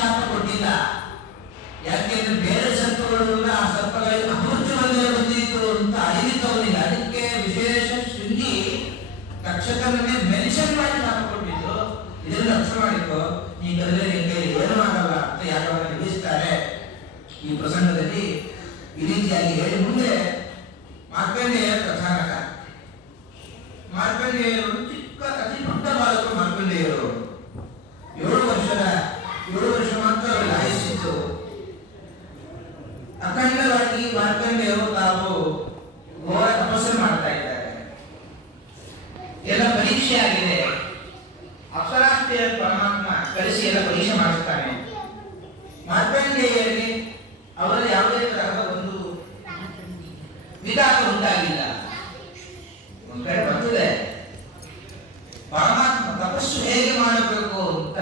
ಶಾಪ ಕೊಟ್ಟಿಲ್ಲ. ಯಾಕೆಂದ್ರೆ ಬೇರೆ ಸರ್ಪಗಳೆಲ್ಲ ಆ ಸರ್ಪಗಳಿಗೆ ಅಮೃತ ಬಂದಿತ್ತು ಅಂತ ಅರಿವಿದ್ದವನಿಗೆ. ಅದಕ್ಕೆ ವಿಶೇಷ ಶೃಂಗಿ ತಕ್ಷಕನೇ ಮೆನ್ಷನ್ ಮಾಡಿ ಶಾಪ ಕೊಟ್ಟಿದ್ದು. ಇದನ್ನು ಅರ್ಥ ಮಾಡಿಕೊ, ಈ ಕಲಿದ್ರೆ ನಿಮಗೆ ಏನು ಆಗಲ್ಲ ಅಂತ ಯಾಕಂದ್ರೆ ನಿಲ್ಲಿಸ್ತಾರೆ. ಈ ಪ್ರಸಂಗದಲ್ಲಿ ಈ ರೀತಿಯಾಗಿ ಹೇಳಿ ಮುಂದೆ ಮಾರ್ಕಂಡೇಯ ಕಥಾನಕ. ಮಾರ್ಕಂಡೇಯರು ಚಿಕ್ಕ ಅತಿ ಪುಟ್ಟ ಬಾಲಕರು. ಮಾರ್ಕಂಡೇಯರು 7 ವರ್ಷ ಮಾತ್ರ ಅವರಿಗೆ ಆಯುಷ್ಯಿತ್ತು. ಅಖಂಡವಾಗಿ ಮಾರ್ಕಂಡೇಯರು ತಾವು ಘೋರ ತಪಸ್ಸು ಮಾಡ್ತಾ ಇದ್ದಾರೆ. ಎಲ್ಲ ಪರೀಕ್ಷೆ ಆಗಿದೆ. ಅಪ್ಸರಾಸ್ತಿಯ ಪರಮಾತ್ಮ ಕಳಿಸಿ ಎಲ್ಲ ಪರೀಕ್ಷೆ ಮಾಡಿಸ್ತಾನೆ. ಮಾರ್ಕಂಡೇಯರಿಗೆ ಅವರ ಯಾವುದೇ ತರಹದ ಒಂದು ವಿಧಾನ ಉಂಟಾಗಿಲ್ಲ. ಒಂದ್ ಕಡೆ ಬರ್ತದೆ ಪರಮಾತ್ಮ ತಪಸ್ಸು ಹೇಗೆ ಮಾಡಬೇಕು ಅಂತ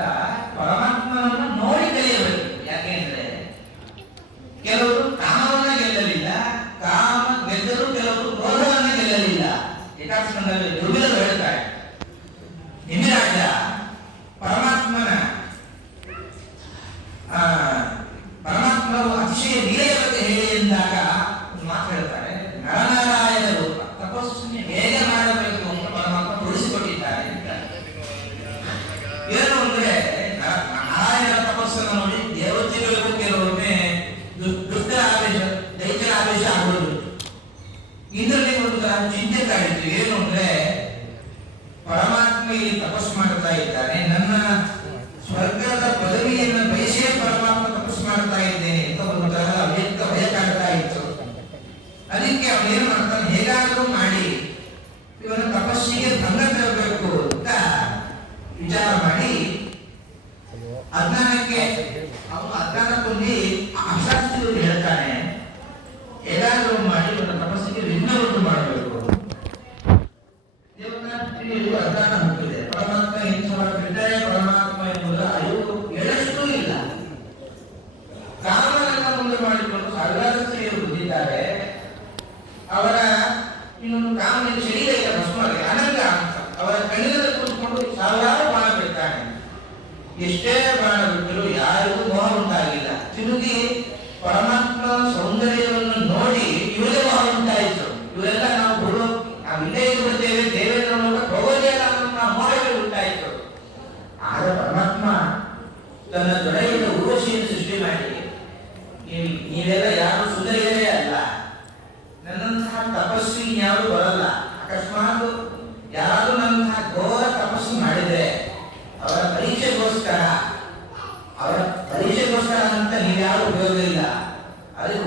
ಪರಮಾತ್ಮನನ್ನು ನೋಡಿ ಕಲಿಯಬೇಕು. ಯಾಕೆಂದ್ರೆ ಕೆಲವರು ಕಾಮವನ್ನ ಗೆಲ್ಲಲಿಲ್ಲ, ಕಾಮ ಗೆದ್ದರು ಕೆಲವರು ಕ್ರೋಧವನ್ನ ಗೆಲ್ಲಲಿಲ್ಲ. ಏಕಾಸ್ಕಂದಲ್ಲಿ ದುರ್ಗರು ಹೇಳ್ತಾರೆ, ನಿಮಿರಾಜ ಪರಮಾತ್ಮನ ಪರಮಾತ್ಮರು ಅತಿಶಯ ಲೀಲೆಯ ಬಗ್ಗೆ ಹೇಳಿ ಎಂದಾಗ ಮಾತು ಹೇಳ್ತಾರೆ, ನರನಾರಾಯಣ ರೂಪ ತಪಸ್ಸನ್ನು ಹೇಗೆ ಮಾಡಬೇಕು ಅಂತ ಪರಮಾತ್ಮ ತೋರಿಸಿಕೊಟ್ಟಿದ್ದಾರೆ ಅಂತ. ಏನು ಅಂದ್ರೆ ನಾರಾಯಣ ತಪಸ್ಸನ್ನು ನೋಡಿ ದೇವತೆಗಳಿಗೂ ಕೆಲವೊಮ್ಮೆ ದುಷ್ಟ ಆವೇಶ, ದೈತ್ಯರ ಆವೇಶ ಆಗೋದು. ಇದರಲ್ಲಿ ಒಂದು ಚಿಂತೆ ಕಾಡಿತ್ತು. ಏನು ಅಂದ್ರೆ ಪರಮಾತ್ಮ ಇಲ್ಲಿ ತಪಸ್ಸು ಮಾಡ್ತಾ ಇದ್ದಾನೆ, ನನ್ನ ಸ್ವರ್ಗದ ಪದವಿಯನ್ನು ಬಯಸೇ ಪರಮಾತ್ಮ ತಪಸ್ಸು ಮಾಡ್ತಾ ಇದ್ದೇನೆ ಅಂತ ಒಂದು ತರಹದ ಅವ್ಯಕ್ತ ಭಯ ಕಾಡ್ತಾ ಇತ್ತು. ಅದಕ್ಕೆ ಅವನೇನು ಮಾಡ್ತಾನೆ, ಹೇಗಾದರೂ ಮಾಡಿ ಇವನ ತಪಸ್ಸಿಗೆ ಭಂಗ ತರಬೇಕು ಅಂತ ವಿಚಾರ ಮಾಡಿ ಅಜ್ಞಾನಕ್ಕೆ ಅವನು ಅಜ್ಞಾನಕ್ಕೊಂದು ಅಶಾಸ್ತ್ರಿಗಳು ಹೇಳ್ತಾನೆ, ಹೇಗಾದರೂ ಮಾಡಿ ಇವನ ತಪಸ್ಸಿಗೆ ವಿಘ್ನವನ್ನು ಮಾಡಬೇಕು. ದೇವತಾತ್ರಿಯರು ಅಜ್ಞಾನ ಹೋಗ್ತಿದೆ. ಪರಮಾತ್ಮ ಇಂಥವರ ಬಿಟ್ಟರೆ ಪರಮಾತ್ಮ ಎಂಬುದರ ಅರಿವು ಎಳಷ್ಟೂ ಇಲ್ಲ. ಕಾಮನನ್ನ ಮುಂದೆ ಮಾಡಿಕೊಂಡು ಸಾವಿರಾರು ಸ್ತ್ರೀಯರು ಬಂದಿದ್ದಾರೆ. ಅವರ ಇನ್ನೊಂದು ಕಾಮನಿಗೆ ಶರೀರ ಇಲ್ಲ, ಭಸ್ಮಗೆ ಅನಂಗ ಅಂತ ಅವರ ಕಣ್ಣಿನಲ್ಲಿ ಕೂತ್ಕೊಂಡು ಸಾವಿರಾರು ಬಾಣ ಬಿಡ್ತಾನೆ. ಎಷ್ಟೇ ಬಾಣ ಬಿಟ್ಟರು ಯಾರಿಗೂ ಮೋಹ ಉಂಟಾಗಿಲ್ಲ. ತಿರುಗಿ ಪರಮಾತ್ಮ ಸೌಂದರ್ಯವನ್ನು ನೋಡಿ ಇವರೇ ಮೋಹ ಉಂಟಾಯಿತು. ಇವರೆಲ್ಲ ನಾವು ಇಲ್ಲೇ ಇರುತ್ತೇವೆ, ದೇವೇಂದ್ರ ಹೋಗೋದಿಲ್ಲ ಅನ್ನೋ ಮೋಹವೇ ಉಂಟಾಯಿತು. ಆಗ ಪರಮಾತ್ಮ ತನ್ನ ದೊರೆಯಿಂದ ಊರ್ವಶಿಯನ್ನು ಸೃಷ್ಟಿ ಮಾಡಿ, ನೀವೆಲ್ಲ ಯಾರು ಸುಂದರಿಯರೇ ಅಲ್ಲ, ನನ್ನಂತಹ ತಪಸ್ವಿ ಯಾರು ಬರಲ್ಲ. ಅಕಸ್ಮಾತ್ ಯಾರು ನನ್ನಂತಹ ಘೋರ ತಪಸ್ಸು ಮಾಡಿದ್ರೆ ಅವರ ಪರೀಕ್ಷೆಗೋಸ್ಕರ ಅಂತ ನೀವ್ಯಾರು ಉಪಯೋಗ ಇಲ್ಲ. ಅದಕ್ಕೆ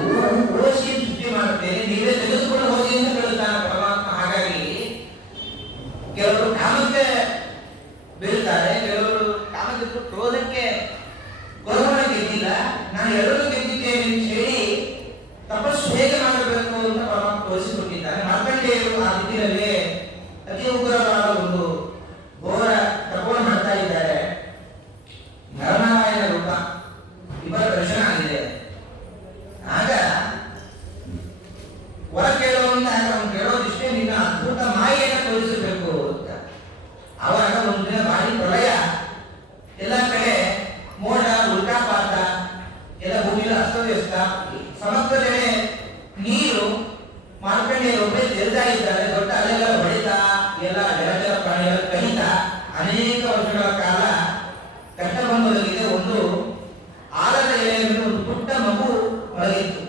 ಊರ್ವಶಿಯನ್ನು ಸೃಷ್ಟಿ ಮಾಡುತ್ತೇನೆ, ನೀವೇ ತೆಗೆದುಕೊಂಡು ಹೋಗಿ ಅಂತ ಹೇಳುತ್ತಾನೆ ಪರಮಾತ್ಮ. ಹಾಗಾಗಿ ಕೆಲವರು ಕಾಮಕ್ಕೆ ಬೀಳ್ತಾರೆ, ಕೆಲವರು ಕಾಮಕ್ಕೆ ಕ್ರೋಧಕ್ಕೆ ಕ್ರೋಧವನ್ನು ಗೆದ್ದಿಲ್ಲ, ನಾನು ಎರಡೂ ಗೆದ್ದಿದ್ದೇನೆ ಅಂತ ಹೇಳಿ ತಪಸ್ಸು ಹೇಗೆ ಮಾಡಬೇಕು ಅಂತ ಪರಮಾತ್ಮ ತೋರಿಸಿಕೊಟ್ಟಿದ್ದಾನೆ. ಮಾರ್ಕಂಡೇಯರು ಆ ರೀತಿಯಲ್ಲಿ ಅತಿ ಉಗ್ರವಾದ ಒಂದು ಘೋರ ತಪವನ್ನು ಮಾಡ್ತಾ ಇದ್ದಾರೆ. ನರನಾರಾಯಣ ರೂಪ ಇವರ ದರ್ಶನ ಆಗಿದೆ. ಆಗ ಹೊರ ಕೇಳೋರಿಂದ ಅವನು ಕೇಳೋದಿಷ್ಟೇ, ನಿನ್ನ ಅದ್ಭುತ ಮಾಯೆಯನ್ನು ತೋರಿಸಬೇಕು ಅಂತ. ಆವಾಗ ಒಂದು ದಿನ ಭಾರಿ ಪ್ರಳಯ, ಎಲ್ಲ ಕಡೆ ಮೋಡ ಉಲ್ಟಾಪಾತ, ಎಲ್ಲ ಭೂಮಿಯ ಅಸ್ತವ್ಯಸ್ತ, ಸಮಗ್ರದೆಡೆ ನೀರು. ಮಾರ್ಕಂಡೇಯರೊಬ್ಬರೇ ತೆರೆತಾ ಇದ್ದಾರೆ. ದೊಡ್ಡ ಅಲೆಗಳ ಹೊಡೆತ, ಎಲ್ಲ ಜಲಚರ ಪ್ರಾಣಿಗಳ ಕಡಿತ. ಅನೇಕ ವರ್ಷಗಳ ಕಾಲ ಕಷ್ಟ ಬಂದೊದಗಿದೆ. ಒಂದು ಆಲದ ಎಲೆಯಲ್ಲಿ ಒಂದು ಪುಟ್ಟ ಮಗು ಮಲಗಿತ್ತು.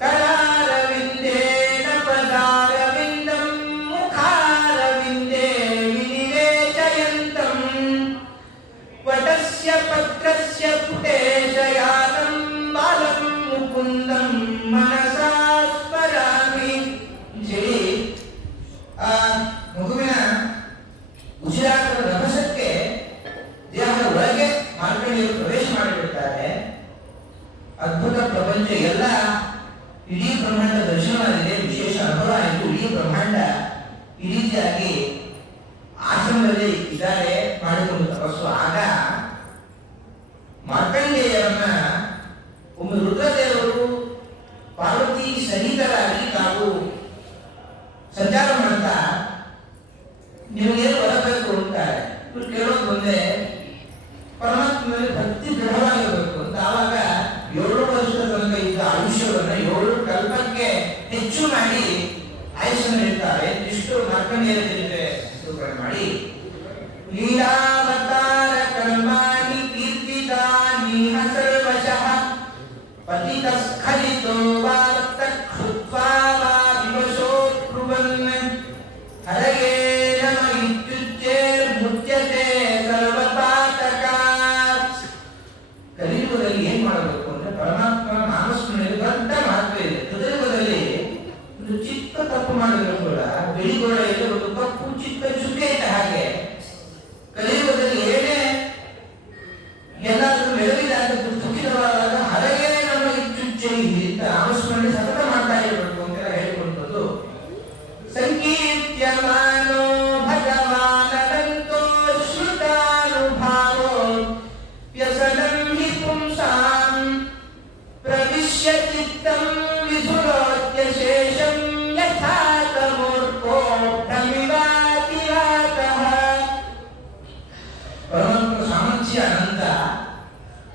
ಕರಾರವಿಂದೇನ ಪದಾರವಿಂದಂ ಮುಖಾರವಿಂದೇ ವಿನಿವೇಶಯಂತಂ ವಟಸ್ಯ ಪತ್ರಸ್ಯ ಪುಟೇಶಯಾನಂ ಬಾಲಂ ಮುಕುಂದಂ ಮನಸಾ ಸ್ಮರಾಮಿ. ಹೇಳಿ ಆ ಮಗುವಿನ ಉಸಿರಾಟದ ರಭಸಕ್ಕೆ ದೇಹದ ಒಳಗೆ ಮಾರ್ಕಂಡೇಯರು ಪ್ರವೇಶ ಮಾಡಿಬಿಡ್ತಾರೆ. ಅದ್ಭುತ ಪ್ರಪಂಚ ಎಲ್ಲ ಇಡೀ ಬ್ರಹ್ಮಾಂಡ ದರ್ಶನವಾಗಿದೆ. ವಿಶೇಷ ಅನುಭವ ಆಯಿತು. ಇಡೀ ಬ್ರಹ್ಮಾಂಡ ಈ ರೀತಿಯಾಗಿ ಆಶ್ರಮದಲ್ಲಿ ಇದ್ದಾರೆ ಮಾಡಿಕೊಂಡು ತಪಸ್ಸು. ಆಗ ಮಾರ್ಕಂಡೇಯರನ್ನ ಒಮ್ಮೆ ರುದ್ರದೇವರು ಪಾರ್ವತಿ ಸಹಿತರಾಗಿ ತಾವು ಸಂಚಾರ ಮಾಡ್ತಾ ನಿಮಗೇನು ಬರಬೇಕು ಅಂತಾರೆ. ಇವ್ರು ಕೇಳೋದು ಒಂದೇ, ಪರಮಾತ್ಮನಲ್ಲಿ ಭಕ್ತಿ ದೃಢವಾಗಿರಬೇಕು.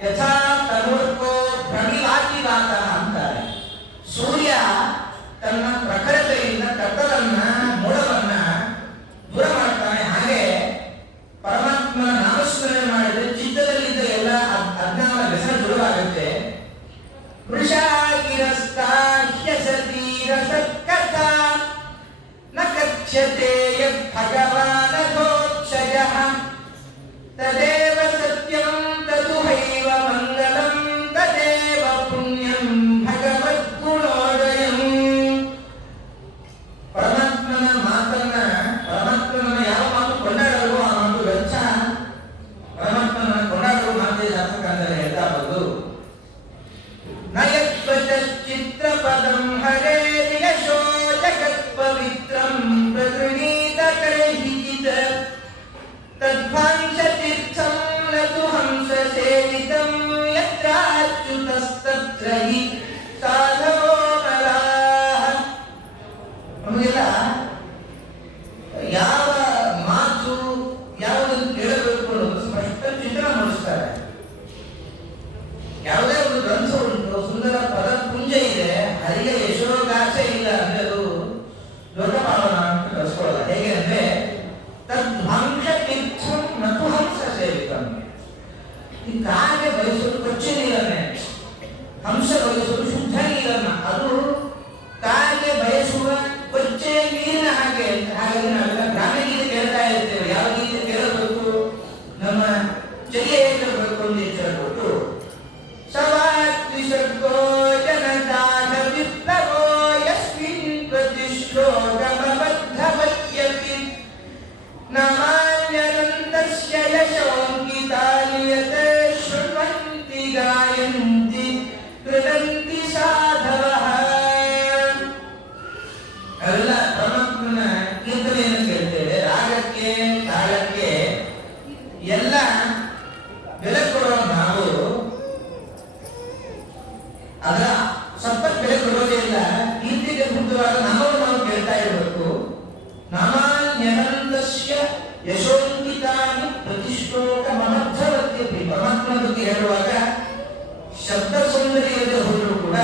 ಯಥಾ ತನುರ್ಕೋ ಪ್ರಮಿಲಾತಿವಾತ ಅಂತಾರೆ. ಸೂರ್ಯ ತನ್ನ ಪ್ರಖರತೆಯಿಂದ ಕತ್ತಲನ್ನ ಮೋಡವನ್ನ ದೂರ ಮಾಡ್ತಾನೆ. ಹಾಗೆ ಪರಮಾತ್ಮನ ನಾಮಸ್ಮರಣೆ ಮಾಡಿದ್ರೆ ಚಿತ್ತದಲ್ಲಿದ್ದ ಎಲ್ಲ ಅಜ್ಞಾನ ವ್ಯಸನ ದೂರವಾಗುತ್ತೆ. ವೃಷಾಗಿರಸ್ತಾಹ್ಯಸತೀರಸತ್ಕಥಾ ನ ಕಥ್ಯತೆ ಯದ್ ಭಗವಾನಧೋಕ್ಷಯಃ ತದೇವ ಸತ್ಯಂ ತದುಹೈವ ಮಂಗಲಂ ತದೇವ ಪುಣ್ಯಂ ಭಗವದ್ಗುಣೋದಯಂ. ಪರಮಾತ್ಮನ ಮಾತನ್ನ, ಪರಮಾತ್ಮನ ಯಾವ ಮಾತು ಕೊಂಡಾಡಲು ಆ ಮಾತು ವ್ಯರ್ಥ. ಪರಮಾತ್ಮನ ಕೊಂಡಾಡುವ ಮಾತೇ ಸಾರ್ಥಕ ಅಂತ ಹೇಳ್ತಾ ಬಂದು ನಯತ್ವಚಿತ್ರಪದಂ ಹರೇರ್ಯಶೋ ಜಗತ್ಪವಿತ್ರಂ ಪ್ರಗೃಹೀತ ಕೈಹಿಚಿತ ತದ್ಭಾಂಸತೀರ್ಥಂ ನತು ಹಂಸ ಸೇವಿತಂ ಯತ್ರಾಚ್ಯುತಸ್ತತ್ರ ಹಿ ಸಾಧವೋ ನರಾಃ. ನಮಗೆಲ್ಲ ಯಾವ ಮಾತು ಯಾವುದನ್ನು ಕೇಳಬೇಕು ಅನ್ನೋದು ಸ್ಪಷ್ಟ ಚಿತ್ರಣ ಮೂಡಿಸ್ತಾರೆ. ಯಾವುದೇ ಒಂದು ಗ್ರಂಥ ಉಂಟು, ಸುಂದರ ಪದ ಪುಂಜ ಇದೆ, ಹರಿಗೆ ಯಶೋಗಾಸ ಇಲ್ಲ ಅಂದ್ರೆ ಅದು ದೊಡ್ಡ ಪಾವನ ಅಂತ ಕಳಿಸ್ಕೊಳ್ಳಲ್ಲ. ಹೇಗೆ ಅಂದ್ರೆ ತದ್ಭಾಂಶ ತೀರ್ಥಂ ನತು ಹಂಸ ಸೇವಿತಂ. ಈ ಕಾಗೆ ಬಯಸೋದು ಕೊಚ್ಚೆ ನೀರನ್ನೇ, ಹಂಸ ಬಯಸೋದು ಶುದ್ಧ ನೀರನ್ನ. ಅದು ಕಾಗೆ ಬಯಸುವ ಕೊಚ್ಚೆ ನೀರಿನ ಹಾಗೆ. ಹಾಗಾಗಿ ನಾವೆಲ್ಲ ಗ್ರಾಮೀಣ ಗೀತೆ ಕೇಳ್ತಾ ಇರ್ತೇವೆ. ಯಾವ ಗೀತೆ ಕೇಳಬೇಕು, ನಮ್ಮ ಚರ್ಯೆ ಹೇಗಿರಬೇಕು ಅಂತ ಎಚ್ಚರ ಕೊಟ್ಟು ಸವಾತ್ರಿಷರ್ಗೋ ಜನತಾನ ವಿಪ್ಲವೋ ಯಸ್ಮಿನ್ ಪ್ರತಿಶ್ಲೋಕಮಬದ್ಧವತ್ಯಪಿ ನಮಾನ್ಯನಂತಸ್ಯ ಯಶೋಂಕಿತಾನಿಯತೆ ಶೃಣ್ವಂತಿ ಗಾಯಂತಿ ಕೃದಂತಿ ಸಾಧವಃ. ಅವೆಲ್ಲ ಪರಮಾತ್ಮನ ಕೀರ್ತನೆಯನ್ನು ಕೇಳ್ತೇವೆ. ರಾಗಕ್ಕೆ ತಾಳಕ್ಕೆ ಎಲ್ಲ ಬೆಲೆ ಕೊಡುವ ನಾವು ಅದರ ಸಪ್ಪತ್ ಬೆಲೆ ಕೊಡೋದೇ ಇಲ್ಲ. ಕೀರ್ತಿಗೆ ಬುದ್ಧವಾದ ನಾಮವನ್ನು ನಾವು ಕೇಳ್ತಾ ಇರಬೇಕು. ನಾಮಾನ್ಯನಂತಸ್ಯ ಯಶೋಂಕಿತಾನಿ ಪ್ರತಿಶ್ಲೋಕ ಮಮರ್ಥವತ್ಯಪಿ. ಪರಮಾತ್ಮನ ಬಗ್ಗೆ ಹೇಳುವಾಗ ಶಬ್ದ ಸೌಂದರ್ಯದ ಹೋದರೂ ಕೂಡ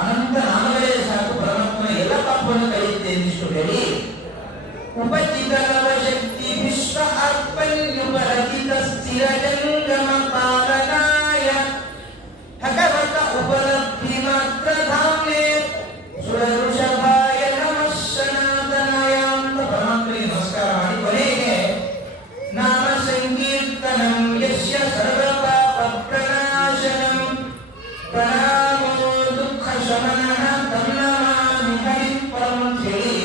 ಅನಂತ ನಾಮಗಳೇ ಸಾಕು ಪರಮಾತ್ಮನ ಎಲ್ಲ ಪಾಪವನ್ನು ಕಳೆಯುತ್ತೆ ಎಂದಿಷ್ಟು ಹೇಳಿ ಉಪಚಿತ ನವಶಕ್ತಿ ವಿಶ್ವ ಅರ್ಪಣ್ಯುಪರಚಿತ ಸ್ಥಿರ ಜಂಗಮ ಪಾಲನಾಯ ಭಗವತ ಉಪಲಬ್ಧಿ ಮಾತ್ರ ಧಾಮ್ನೆ ಸುರಋಷಭಾಯ ನಮಃ ಸನಾತನಾಯ ಅಂತ ಪರಮಾತ್ಮನಿಗೆ ನಮಸ್ಕಾರ ಮಾಡಿ ಕೊನೆಗೆ ನಾಮ ಸಂಕೀರ್ತನಂ ಯಸ್ಯ ಸರ್ವ ಪಾಪ ಪ್ರನಾಶನಂ ಪ್ರಣಾಮೋ ದುಃಖ ಶಮನಃ ತನ್ನಮಾಮಿ ಹರಿಂ ಪರಂ ಅಂತ ಹೇಳಿ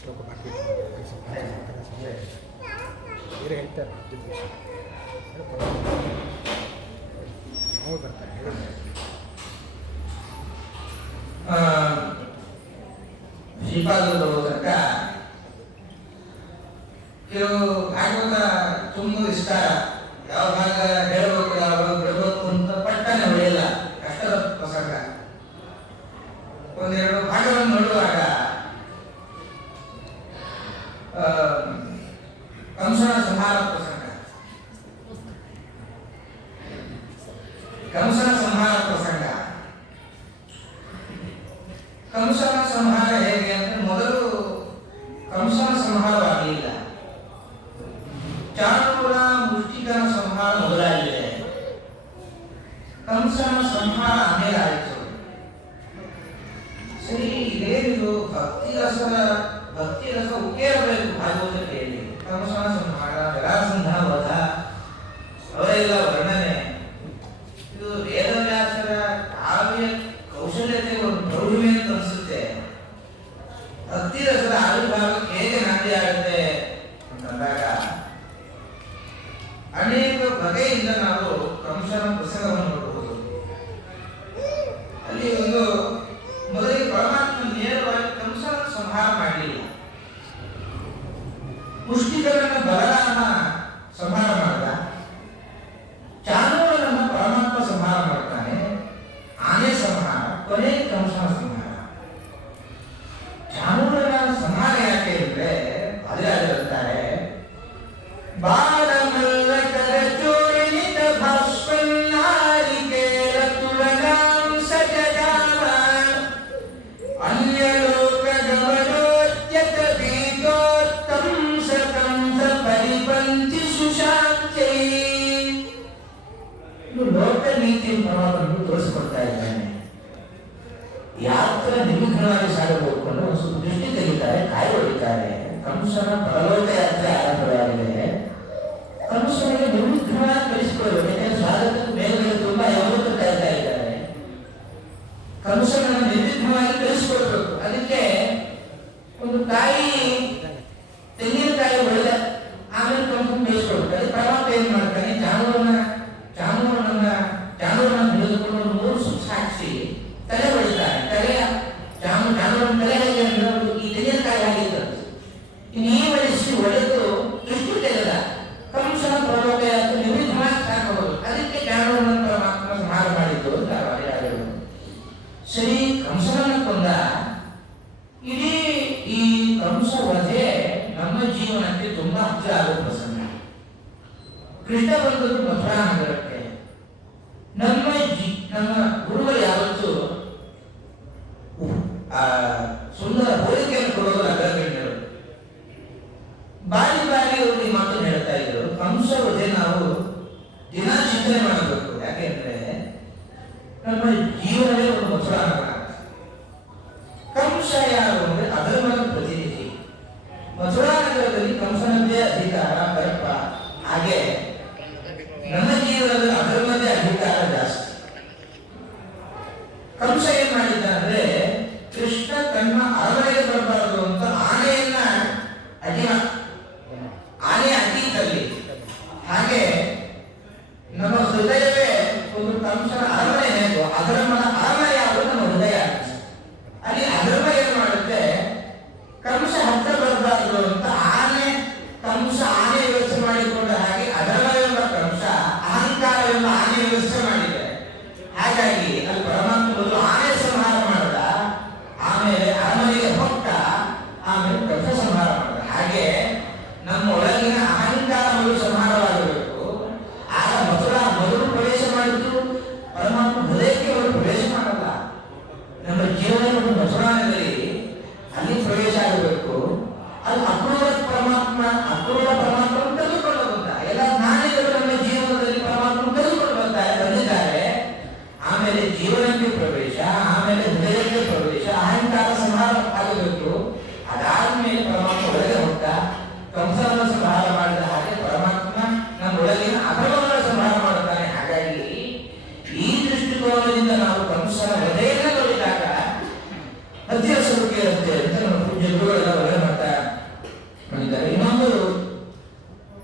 ಶ್ಲೋಕ ಬಾಕಿ ಬೇರೆ ಹೇಳ್ತಾರೆ. ನಾವು ಬರ್ತಾರೆ ಶ್ರೀಪಾದರು ತನಕ ಕೆಲವು ಭಾಗವತ ತುಂಬ ಇಷ್ಟ. ಯಾವ ಭಾಗ ಹೇಳಬೇಕು, ಯಾವ ಭಾಗ ಬಿಡಬೇಕು ಅಂತ ಪಟ್ಟನೆ ಹೊಳೆಯಲ್ಲ. ಕಷ್ಟದ ಪ್ರಸಂಗ. ಒಂದೆರಡು ಭಾಗವನ್ನು ನೋಡುವಾಗ ಕಂಸನ ಸಂಹಾರ ಪ್ರಸಂಗ. ಕಂಸನ ಸಂಹಾರ ಪ್ರಸಂಗ. ಕಂಸನ ಸಂಹಾರ ಹೇಗೆ ಅಂದ್ರೆ ಮೊದಲು ಕಂಸನ ಸಂಹಾರವಾಗಲಿಲ್ಲ. ಚಾಣೂರ ಮುಷ್ಟಿಕನ ಸಂಹಾರ ಮೊದಲಾಗಿದೆ. ಕಂಸನ ಸಂಹಾರ ಆಮೇಲೆ ಆಯಿತು. ಸರಿ, ಇದೇನಿದು ಭಕ್ತಿ ರಸ ಉಕ್ಕೇರಬೇಕು ಭಾಗವತಕ್ಕೆ ಹೇಳಿ. ಕಂಸನ ಸಂಹಾರ, ಜರಾಸಂಧ ವಧ, ಅವರೆಲ್ಲ ವರ್ಣನೆ. ಇದು ವೇದವ್ಯಾಸರ ಕಾವ್ಯ ಕೌಶಲ್ಯತೆ ಒಂದು ಪ್ರೌಢಿಮೆ ಅಂತ ಅನಿಸುತ್ತೆ. ಭಕ್ತಿ ರಸದ ಆವಿರ್ಭಾವಕ್ಕೆ ಹೇಗೆ ನಾಂದಿ ಆಗುತ್ತೆ ಅಂತಂದಾಗ ಅನೇಕ ಬಗೆಯಿಂದ ನಾವು ಕಂಸನ ಪ್ರಸಂಗವನ್ನು ನೋಡಬಹುದು. ಅಲ್ಲಿ ಒಂದು ಮೊದಲಿಗೆ ಪರಮಾತ್ಮ ನೇರವಾಗಿ ಕಂಸನ ಸಂಹಾರ ಮಾಡಲಿಲ್ಲ. ಮುಷ್ಟಿಕರನ್ನ ಬಲರಾಮ ಸಂಹಾರ ಮಾಡಿದ. ಕೃಷ್ಣ ಬಂದದ್ದು ಮಥುರಾ ನಗರಕ್ಕೆ. ನಮ್ಮ ಗುರುಗಳು ಯಾವತ್ತು ಸುಂದರ ಹೋಲಿಕೆಯನ್ನು ಕೊಡೋದು ಅಗ್ರಗಣ್ಯರು. ಬಾರಿ ಬಾರಿ ಅವರು ಈ ಮಾತನ್ನು ಹೇಳ್ತಾ ಇದ್ರು. ಕಂಸ ವಧೆ ನಾವು ದಿನ ಚಿಂತನೆ ಮಾಡಬೇಕು. ಯಾಕೆಂದ್ರೆ ನಮ್ಮ ಜೀವನವೇ ಒಂದು ಮಥುರಾ ನಗರ. ಕಂಸ ಯಾರು ಅಂದ್ರೆ ಅಧರ್ಮದ ಪ್ರತಿನಿಧಿ. ಮಥುರಾ ನಗರದಲ್ಲಿ ಕಂಸನದ್ದೇ ಅಧಿಕಾರ ಬರಪ್ಪ. ಹಾಗೆ ನನ್ನ ಜೀವನದಲ್ಲಿ ಅಧರ್ಮದೇ ಅಧಿಕಾರ ಜಾಸ್ತಿ. ಕಂಸ ಏನ್ ಮಾಡಿದ್ದ ಅಂದ್ರೆ ಕೃಷ್ಣ ತನ್ನ ಅರಮನೆಗೆ ಬರಬಾರದು ಅಂತ ಆನೆಯನ್ನ ಆನೆ ಅಡ್ಡಿದ್ದಲ್ಲಿ. ಹಾಗೆ ನಮ್ಮ ಹೃದಯವೇ ಒಂದು ಕಂಸನ ಅರಮನೆ ಹೇಗೋ ಅಧರ್ಮನ ಅರಮನೆ ಯಾವುದು ನಮ್ಮ ಹೃದಯ. ಅಲ್ಲಿ ಅಧರ್ಮ ಏನ್ ಮಾಡುತ್ತೆ, ಕಂಸ ಹತ್ರ ಬರಬಾರದು ಅಂತ ಕಂಸ ಆನೆ ವ್ಯವಸ್ಥೆ ಮಾಡಿಕೊಂಡ ಹಾಗೆ ಅಧರ್ಮವೆಂಬ ಕಂಸ ಅಹಂಕಾರವೆಂಬ ಆನೆ ವ್ಯವಸ್ಥೆ ಮಾಡಿದೆ. ಹಾಗಾಗಿ ಅಲ್ಲಿ ಪರಮಾತ್ಮ ಮೊದಲು ಆನೆ ಸಂಹಾರ ಮಾಡಿದ, ಆಮೇಲೆ ಅರಮನೆಗೆ ಹೊಕ್ಕ, ಆಮೇಲೆ ಕಂಸ ಸಂಹಾರ ಮಾಡಿದ. ಹಾಗೆ ನಮ್ಮ ಒಳಗಿನ ಅಹಂಕಾರ ಮೊದಲು ಸಂಹಾರವಾಗಬೇಕು. ಆಗ ಮಥುರಾ ಮೊದಲು ಪ್ರವೇಶ ಮಾಡಿದ್ದು ಪರಮಾತ್ಮ ಹೃದಯಕ್ಕೆ ಅವರು ಪ್ರವೇಶ ಮಾಡಲ್ಲ. ನಮ್ಮ ಜೀವನ ಮಥುರಾನಲ್ಲಿ ಅಲ್ಲಿ ಪ್ರವೇಶ ಆಗಬೇಕು. ಅದು ಅಕ್ರೂರ ಪರಮಾತ್ಮ ತೆಗೆದುಕೊಂಡು ಬಂದ. ಎಲ್ಲ ನಾಣಿಗಳು ನಮ್ಮ ಜೀವನದಲ್ಲಿ ಪರಮಾತ್ಮ ತೆಗೆದುಕೊಂಡು ಬಂದಿದ್ದಾರೆ. ಆಮೇಲೆ ಜೀವನಕ್ಕೆ ಪ್ರವೇಶ, ಆಮೇಲೆ ಹೃದಯಕ್ಕೆ ಪ್ರವೇಶ, ಅಹಂಕಾರ ಸಂಹಾರ ಆಗಬೇಕು. ಅದಾದ್ಮೇಲೆ ಪರಮಾತ್ಮ ಒಳಗೆ ಹೊತ್ತ ಕಂಸನ ಸಂಹಾರ ಮಾಡಿದ ಹಾಗೆ ಪರಮಾತ್ಮ ನಮ್ಮ ಒಳಗಿನ ಅಧರ್ಮಗಳ ಸಂಹಾರ ಮಾಡುತ್ತಾನೆ. ಹಾಗಾಗಿ ಈ ದೃಷ್ಟಿಕೋನದಿಂದ ನಾವು ಕಂಸನ ಹೃದಯಕ್ಕೆ ನೋಡಿದಾಗ ಹತ್ತಿರ ಸ್ವರೂಪಿ ಇರುತ್ತೆ ಅಂತ ನಮ್ಮ ಪೂಜ್ಯ ಗುರುಗಳೆಲ್ಲ ಒಳ್ಳೆ ಮಾಡ್ತಾ ಮಾಡಿದ್ದಾರೆ. ಇನ್ನೊಂದು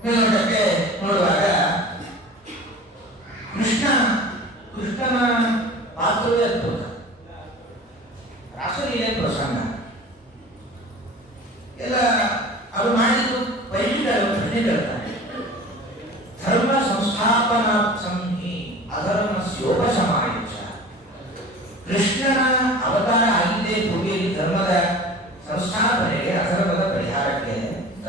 ಮೇಲ್ನೋಟಕ್ಕೆ ನೋಡುವಾಗ ಕೃಷ್ಣನ ಪಾತ್ರವೇ ಅದ್ಭುತ. ರಾಸಲೀಲೆ ಪ್ರಸಂಗ ಎಲ್ಲ ಅವರು ಮಾಡಿದ್ದು ಪೈಲಿಗಳು ಪ್ರಶ್ನೆ ಕೇಳ್ತಾರೆ. ಧರ್ಮ ಸಂಸ್ಥಾಪನಾ ಸಂಹಿ ಅಧರ್ಮಸ್ಯೋಪಶಮಾಯುಷ. ಕೃಷ್ಣನ ಅವತಾರ ಆಗಿದ್ದೇ ಭೂಮಿಯಲ್ಲಿ ಧರ್ಮದ ಸಂಸ್ಥಾಪನೆಗೆ, ಅಧರ್ಮದ ಪರಿಹಾರಕ್ಕೆ.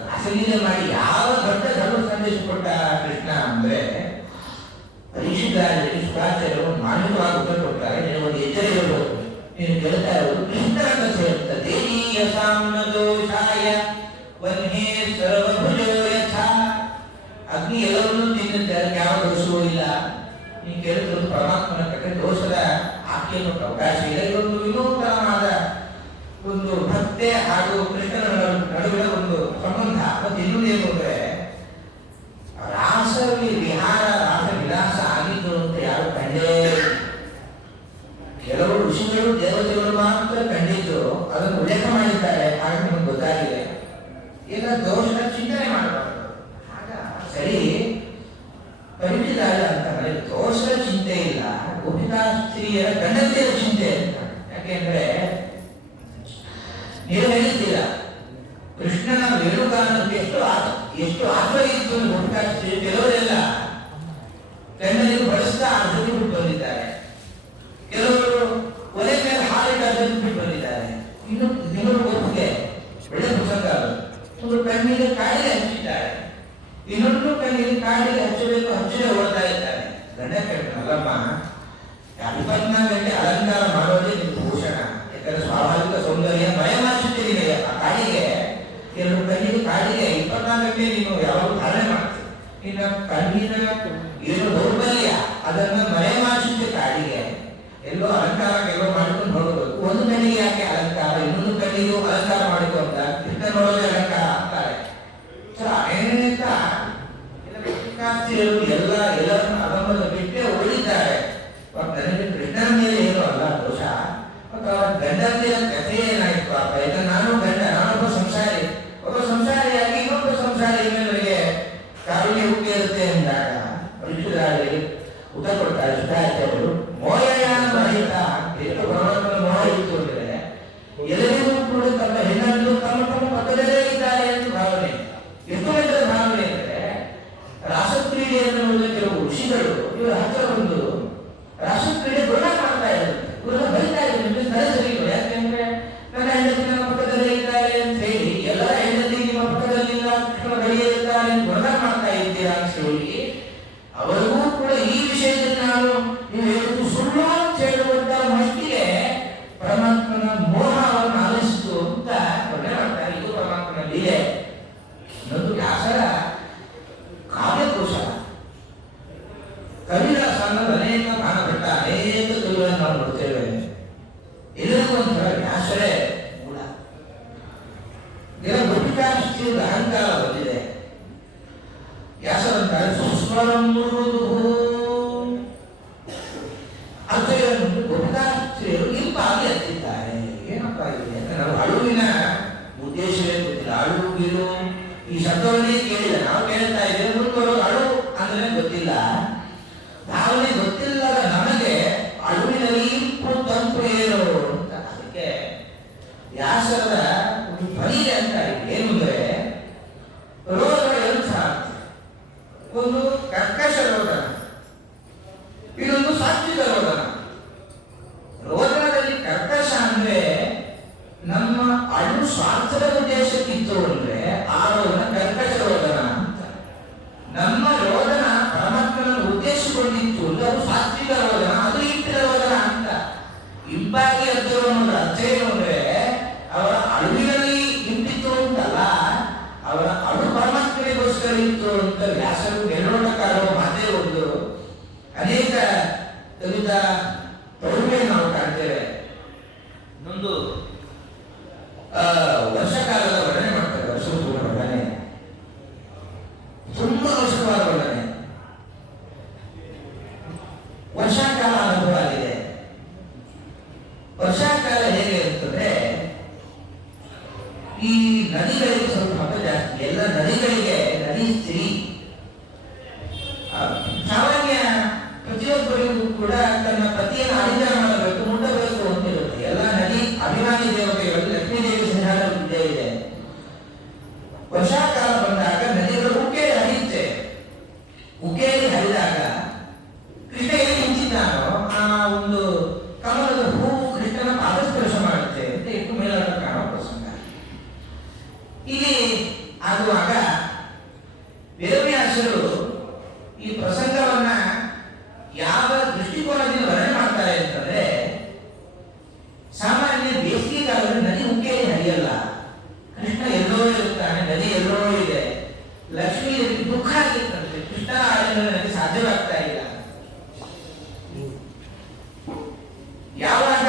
ರಾಸಲೀಲೆ ಮಾಡಿ ಯಾವ ದೊಡ್ಡ ಧರ್ಮ ಸಂದೇಶ ಕೊಟ್ಟ ಕೃಷ್ಣ ಅಂದ್ರೆ ಪರೀಕ್ಷಿತರಾಗಿ ಶುಕಾಚಾರ್ಯರು ಮಾನವವಾಗಿ ಉತ್ತರ ಕೊಡ್ತಾರೆ. ನೀನು ಒಂದು ಎಚ್ಚರ ಇರಬಹುದು. ನೀನು ಕೇಳ್ತಾ ಇರೋದು ಕೃಷ್ಣನ ಕಥೆ ಅಂತ. ದೇವೀಯ ಸಾಮ್ನ ದೋಷಾಯ ವನ್ಹೇ ಸರ್ವಭುಜೋ ಯಥಾ. ಅಗ್ನಿ ಎಲ್ಲವನ್ನೂ ತಿನ್ನುತ್ತೆ, ಯಾವ ದೋಷವೂ ಇಲ್ಲ. ನೀನು ಕೇಳುತ್ತಿರೋದು ಪರಮಾತ್ಮನ ಕಥೆ. ದೋಷದ ಆಕೆಯನ್ನು ಅವಕಾಶ ಇಲ್ಲ. ಇದೊಂದು ವಿನೂತನವಾದ ಒಂದು ಭಕ್ತೆ ಹಾಗೂ ಕೃಷ್ಣನ ನಡುವಿನ ಒಂದು ಸಂಬಂಧ. ಮತ್ತೆ ಇನ್ನೊಂದೇನು ಅಂದ್ರೆ ರಾಸ ವಿಲಾಸ ಆಗಿದ್ದು ಅಂತ ಯಾರು ಕಂಡೇ. ಕೆಲವರು ಋಷಿಗಳು ದೇವತೆಗಳು ಮಾತ್ರ ಕಂಡಿದ್ದು, ಅದನ್ನು ಉಲ್ಲೇಖ ಮಾಡಿದ್ದಾರೆ. ಹಾಗೆ ನಮಗೆ ಗೊತ್ತಾಗಿದೆ. ಈಗ ದೋಷದ ಚಿಂತನೆ ಮಾಡಬಾರದು. ಆಗ ಸರಿ ಪರಿಣಿತಾಳ ಅಂತ ದೋಷದ ಚಿಂತೆ ಇಲ್ಲ, ಗೋಪಿಕಾ ಸ್ತ್ರೀಯರ ಗಂಡತಿಯರ ಚಿಂತೆ ಅಂತ. ಯಾಕೆಂದ್ರೆ ನೀವು ಹೇಳಿದ್ದೀರ ಕೃಷ್ಣನ ವೇಣುಗಾನಕ್ಕೆ ಎಷ್ಟು ಆತ್ಮ ಇತ್ತು ಗೋಪಿಕಾ ಸ್ತ್ರೀ. ಕೆಲವರೆಲ್ಲ ಗಂಡನಿಗೆ ಬಳಸ್ತಾ ಅರ್ಧಕ್ಕೆ ಬಿಟ್ಟು ಬಂದಿದ್ದಾರೆ. ಕೆಲವರು ಒಲೆ ಮೇಲೆ ಹಾಲಿಗೆ ಅರ್ಧಕ್ಕೆ ಬಿಟ್ಟು ಬಂದಿದ್ದಾರೆ. ಇನ್ನೊಂದು ಒಪ್ಪಿಗೆ ಒಳ್ಳೆ ಪ್ರಸಂಗ. ಒಂದು ಕಣ್ಣಿಗೆ ಕಾಡಿಗೆ ಹಚ್ಚಿದ್ದಾರೆ, ಇನ್ನೊಂದು ಕಣ್ಣಿಗೆ ಕಾಡಿಗೆ ಹಚ್ಚಬೇಕು, ಹಚ್ಚದೆ ಓಡ್ತಾ ಇದ್ದಾರೆ. ಗಂಡ ಕೇಳ್ತಾನಲ್ಲಮ್ಮ, 24 ಗಂಟೆ ಅಲಂಕಾರ ಮಾಡೋದೇ ನಿಮ್ಮ ಭೂಷಣ. ಯಾಕಂದ್ರೆ ಸ್ವಾಭಾವಿಕ ಸೌಂದರ್ಯ ಮರೆಮಾಚಿರ್ತೀನಿ ಆ ಕಾಡಿಗೆ. ಎರಡು ಕಣ್ಣಿಗೆ ಕಾಡಿಗೆ 24 ಗಂಟೆ ನೀನು ಯಾವಾಗ ಧಾರಣೆ ಮಾಡ್ತೀವಿ. ಇನ್ನು ಕಣ್ಣಿನ ಏನು ದೌರ್ಬಲ್ಯ ಅದನ್ನ ಮರೆಮಾಚಿದ್ದ ಕಾಡಿಗೆ ಎಲ್ಲೋ ಅಲಂಕಾರ ಎಲ್ಲೋ ಮಾಡಿಕೊಂಡು ಹೋಗಬೇಕು. ಒಂದು ಕಣ್ಣಿಗೆ ಯಾಕೆ ಅಲಂಕಾರ, ಇನ್ನೊಂದು ಕಣ್ಣಿಗೂ ಅಲಂಕಾರ ಮಾಡಿಕೊಂಡ ಕೃಷ್ಣ ನೋಡೋದೇ ಅಲಂಕಾರ ಅಂತಾರೆ. ಅನೇಕ ಎಲ್ಲರನ್ನು ಅಧರ್ಮದ ಬಿಟ್ಟೆ ಉಳಿದಿದ್ದಾರೆ. ನನಗೆ ಕೃಷ್ಣನ ಮೇಲೆ ಏನೂ ಅಲ್ಲ ದೋಷ. ಗಂಡಂದಿರ ಕಥೆ ಏನಾಯ್ತು ಪಾಪ. ಈಗ ನಾನೊಬ್ಬ ಸಂಸಾರಿಯಾಗಿ ಇನ್ನೊಬ್ಬ ಸಂಸಾರಿ ಮೇಲೆ ಕಾರುಣ್ಯ ಹುಟ್ಟಿ ಇರುತ್ತೆ ಎಂದಾಗ ಪರೀಕ್ಷಿತರಾಗಿ ಉತ್ತರ ಕೊಡ್ತಾರೆ ಶುಕಾಚಾರ್ಯರು. ಮೋಹಯಾನ ರಹಿತ ಎಷ್ಟು ಭಗವಂತನ ಮೋಹ ಇತ್ತು ಅಂದರೆ ಎಲ್ಲರಿಗೂ ಕೂಡ ತಮ್ಮ ಹೆಣ್ಣನ್ನು ತಮ್ಮ ಪಕ್ಕದಲ್ಲೇ ಇದ್ದಾರೆ ಎಂದು ಭಾವನೆ. ಎಷ್ಟು ಗಂಟೆ ಭಾವನೆ ಅಂದರೆ ರಾಸಕ್ರೀಡೆಯನ್ನು ನೋಡಿದ ಕೆಲವು ಋಷಿಗಳು ಇವರ ಹತ್ತಿರ ಬಂದು ರಾಸಕ್ರೀಡೆ ಗುಣ ಮಾಡ್ತಾ ಇದ್ದಾರೆ, ಗುಣ ಬೈತಾ ಇದ್ದಾರೆ. ತಲೆ ಸರಿ ಇಲ್ಲ. ಯಾಕೆಂದ್ರೆ ನನ್ನ ಹೆಂಡತಿ ನಮ್ಮ ಪಕ್ಕದಲ್ಲೇ ಇದ್ದಾರೆ ಅಂತ ಹೇಳಿ ಎಲ್ಲರ ಹೆಂಡತಿ ನಿಮ್ಮ ಪಕ್ಕದಲ್ಲಿಲ್ಲ, ಕೃಷ್ಣ ಬಳಿಯೇ ಇದ್ದಾರೆ ಗುಣ ಮಾಡ್ತಾ ಇದ್ದೀರಾ ಅಂತ ಹೇಳಿ ನೋಡಿ, ಅವರಿಗೂ ಕೂಡ ಈ ವಿಷಯದಲ್ಲಿ ನಾನು ನೀವು ಹೇಳುವುದು ಸುಳ್ಳು ಅಂತ ಹೇಳುವಂತ ಮಟ್ಟಿಗೆ ಪರಮಾತ್ಮನ ಮೋಹವನ್ನು ಆಲಿಸಿತು ಅಂತ ವರ್ಣನೆ ಮಾಡ್ತಾರೆ. ಇದು ಪರಮಾತ್ಮನ ಲೀಲೆ. ಇನ್ನೊಂದು ವ್ಯಾಸರ ಕಾವ್ಯಕೋಶ. ಕವಿದಾಸ ಅನ್ನೋದು ಅನೇಕ ಭಾಗಪಟ್ಟ ಅನೇಕ ಕವಿಗಳನ್ನು ನಾವು ನೋಡ್ತೇವೆ. ಎಲ್ಲರಿಗೂ ಒಂಥರ ವ್ಯಾಸರೇ ಮೂಲ. ಗೋಪಿಕಾಷ್ಟಿಯ ಅಹಂಕಾರ ಬಂದಿದೆ. ವ್ಯಾಸರಂತಾರೆ ಸುಸ್ವರಂ ಮೃದು ಅರ್ಥ ಗೋಪಿಕಾಷ್ಟಿಯರು ಇಂಪಾಗಿ ಹತ್ತಿದ್ದಾರೆ. ಏನಪ್ಪ ಇದೆ ಅಂತ ನಾವು ಅಳುವಿನ ಉದ್ದೇಶವೇ ಗೊತ್ತಿಲ್ಲ. ಅಳುಗಿಲು ಈ ಶಬ್ದವನ್ನೇ ಕೇಳಿಲ್ಲ. ನಾವು ಕೇಳ್ತಾ ಇದ್ದೇವೆ, ಮುಂದುವರೆದು ಅಳು ಅಂದ್ರೆ ಗೊತ್ತಿಲ್ಲ. ಭಾವನೆ ಗೊತ್ತಿಲ್ಲದ ನಮಗೆ ಅಳುವಿನಲ್ಲಿ ಇಂಪು ತಂಪು ಏನು ಅಂತ. ಅದಕ್ಕೆ ವ್ಯಾಸರದ ಒಂದು ಪರಿದೆ ಅಂತ ಏನು ಅಂದ್ರೆ ರೋಗಗಳು ಎರಡು ಸಹ. ಒಂದು ಕರ್ಕಶ ರೋದನ, ಇನ್ನೊಂದು ಸಾತ್ವಿಕ ರೋದನ. ರೋದನದಲ್ಲಿ ಕರ್ಕಶ ಅಂದ್ರೆ ನಮ್ಮ ಅಳು ಸ್ವಾರ್ಥದ ಉದ್ದೇಶಕ್ಕಿತ್ತು ಅಂದ್ರೆ ಆ ರೋದನ ಕರ್ಕಶ ರೋದನ ಅಂತ. ನಮ್ಮ ರೋದನ ಪರಮಾತ್ಮನನ್ನು ಉದ್ದೇಶಿಸಿಕೊಂಡಿತ್ತು ಅಂದ್ರೆ ಅದು ಸಾತ್ವಿಕ ರೋದನ, ಅದು ಇಂಪಿನ ರೋದನ ಅಂತ. ಇಂಪಾಗಿ ಅರ್ಥರು ಅನ್ನೋದ್ರ ಅರ್ಥ ಏನು ಅಂದ್ರೆ ಅವರ ಅಳುವಿನಲ್ಲಿ ಇಂಪಿತ್ತು ಅಂತಲ್ಲ, ಅವರ ಅಳು ಪರಮಾತ್ಮನಿಗೋಸ್ಕರ ಇತ್ತು ಅಂತ ವ್ಯಾಸರು ಗೆಲ್ಲೋಟಕಾರೋ ಮಾತೇ ಒಂದು. ಅನೇಕ ಕವಿತಾ ಪ್ರೌಢೆ ನಾವು ಕಾಣ್ತೇವೆ. ಇನ್ನೊಂದು ವರ್ಷಕಾಲದ ವರ್ಣನೆ ಮಾಡ್ತಾರೆ. ವರ್ಷದ ವರ್ಣನೆ ತುಂಬಾ ವರ್ಷವಾದ ವರ್ಣನೆ. ವರ್ಷಾಕಾಲ ಅನುಭವ ಆಗಿದೆ. ವರ್ಷಾಕಾಲ ಹೇಗೆ ಅಂತಂದ್ರೆ ಈ ನದಿಗಳಿಗೆ ಸ್ವಲ್ಪ ಹಬ್ಬ ಜಾಸ್ತಿ. ಎಲ್ಲ ನದಿಗಳಿಗೆ ನದಿ ಸ್ತ್ರೀ. ಸಾಮಾನ್ಯ ಪ್ರತಿಯೊಬ್ಬರಿಗೂ ಕೂಡ ತನ್ನ ಪತಿಯನ್ನು ಅಲಿಂಗನ ಮಾಡಬೇಕು, ಮುಟ್ಟಬೇಕು ಅಂತಿರುತ್ತೆ. ಎಲ್ಲ ನದಿ ಅಭಿಮಾನಿ ದೇವತೆಗಳು ಲಕ್ಷ್ಮೀ ದೇವಿ ಸನ್ನಿಧಾನ ಇದ್ದೇ ಇದೆ. ವರ್ಷಾಕಾಲ ಬಂದಾಗ ನದಿಗಳು ಉಕ್ಕೇರಿ ಹರಿಯುತ್ತೆ. ಉಕ್ಕೇರಿ ಹರಿದಾಗ ಕೃಷ್ಣ ಎಲ್ಲಿ ನಿಂತಿದ್ದಾನೋ ಆ ಒಂದು ಕಮಲದ ಹೂವು ಕೃಷ್ಣನ ಪಾದಸ್ಪರ್ಶ ಮಾಡುತ್ತೆ ಅಂತ ಇಟ್ಟು ಮೇಲಾಟ ಕಾಣೋ ಪ್ರಸಂಗ. ಇಲ್ಲಿ ಆಗುವಾಗ ವೇದವ್ಯಾಸರು ಈ ಪ್ರಸಂಗವನ್ನ ಯಾವ ದೃಷ್ಟಿಕೋನದಿಂದ ವರ್ಣನೆ ಮಾಡ್ತಾರೆ ಅಂತಂದ್ರೆ, ಸಾಮಾನ್ಯ ಬೇಸಿಗೆಗಾಲದಲ್ಲಿ ನದಿ ಉಕ್ಕೇರಿ ಹರಿಯಲ್ಲ. ಕೃಷ್ಣ ಎಲ್ಲೋ ಇರುತ್ತಾನೆ, ನದಿ ಎಲ್ಲೋ ಇದೆ. ಲಕ್ಷ್ಮೀ ದುಃಖ ಆಗಿರ್ತಂತೆ, ಕೃಷ್ಣನ ಆಳಿಂದ ನನಗೆ ಸಾಧ್ಯವಾಗ್ತಾ ಇಲ್ಲ. ಯಾವಾಗ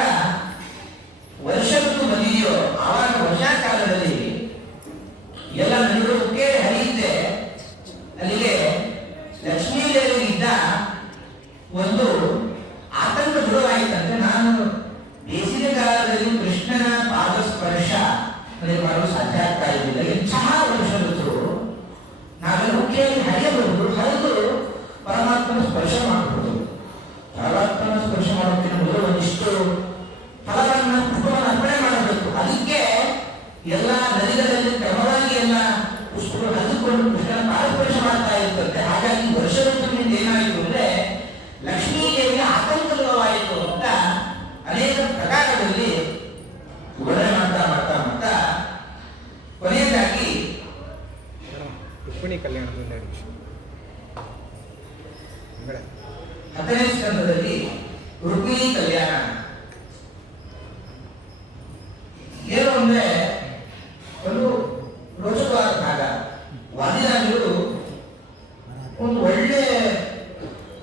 ವರ್ಷ ಋತು ಬಂದಿದೆಯೋ ಆವಾಗ ವರ್ಷಾಕಾಲದಲ್ಲಿ ಎಲ್ಲ ನದಿಗಳು ಉಕ್ಕೇರಿ ಹರಿಯುತ್ತೆ. ಅಲ್ಲಿಗೆ ಲಕ್ಷ್ಮೀ ದೇವಿಗಿದ್ದ ಒಂದು ಆತಂಕ ಶುರುವಾಯಿತಂತೆ. ನಾನು ಬೇಸಿಗೆ ಕಾಲದಲ್ಲಿ ಕೃಷ್ಣನ ಪಾದ ಸ್ಪರ್ಶ ನನಗೆ ಮಾಡಲು ಸಾಧ್ಯ ಆಗ್ತಾ ಇದ್ದಿಲ್ಲ. ಎಂತಹ ವರ್ಷ ಋತು, ನಾವೆಲ್ಲ ಉಕ್ಕೇರಿ ಹರಿಯಬಹುದು, ಹರಿದು ಪರಮಾತ್ಮನ ಸ್ಪರ್ಶ ಮಾಡಬಹುದು. ಪರಮಾತ್ಮನ ಸ್ಪರ್ಶ ಮಾಡೋದಕ್ಕಿಂತ ಮೊದಲು ಒಂದಿಷ್ಟು ಫಲವನ್ನ ಪುಷ್ಪವನ್ನು ಅರ್ಪಣೆ ಮಾಡಬೇಕು. ಅದಕ್ಕೆ ಎಲ್ಲ ನದಿಗಳಲ್ಲಿ ಕ್ರಮವಾಗಿ ಎಲ್ಲ ಪುಷ್ಪಗಳು ಹರಿದುಕೊಂಡು ಕೃಷ್ಣನ ಪಾದಸ್ಪರ್ಶ ಮಾಡ್ತಾ ಇರ್ತಂತೆ. ಹಾಗಾಗಿ ವರ್ಷ ಋತುವಿನಿಂದ ಏನಾಯಿತು ಅಂದ್ರೆ ಲಕ್ಷ್ಮೀ ದೇವಿಗೆ ಆತಂಕವಾಯಿತು ಅಂತ ಅನೇಕ ಪ್ರಕಾರದಲ್ಲಿ ವರ್ಣನೆ ಮಾಡ್ತಾ ಮಾಡ್ತಾ ಮಾಡ್ತಾ ಕೊನೆಯದಾಗಿ ರುಕ್ಮಿಣಿ ಕಲ್ಯಾಣದಿಂದ 10ನೇ ಸ್ಕಂದದಲ್ಲಿ ರುಕ್ಮಿಣಿ ಕಲ್ಯಾಣ ಏನು ಅಂದ್ರೆ ಒಂದು ರೋಚಕವಾದ ಭಾಗ. ವಾದಿರಾಜರು ಒಂದು ಒಳ್ಳೆ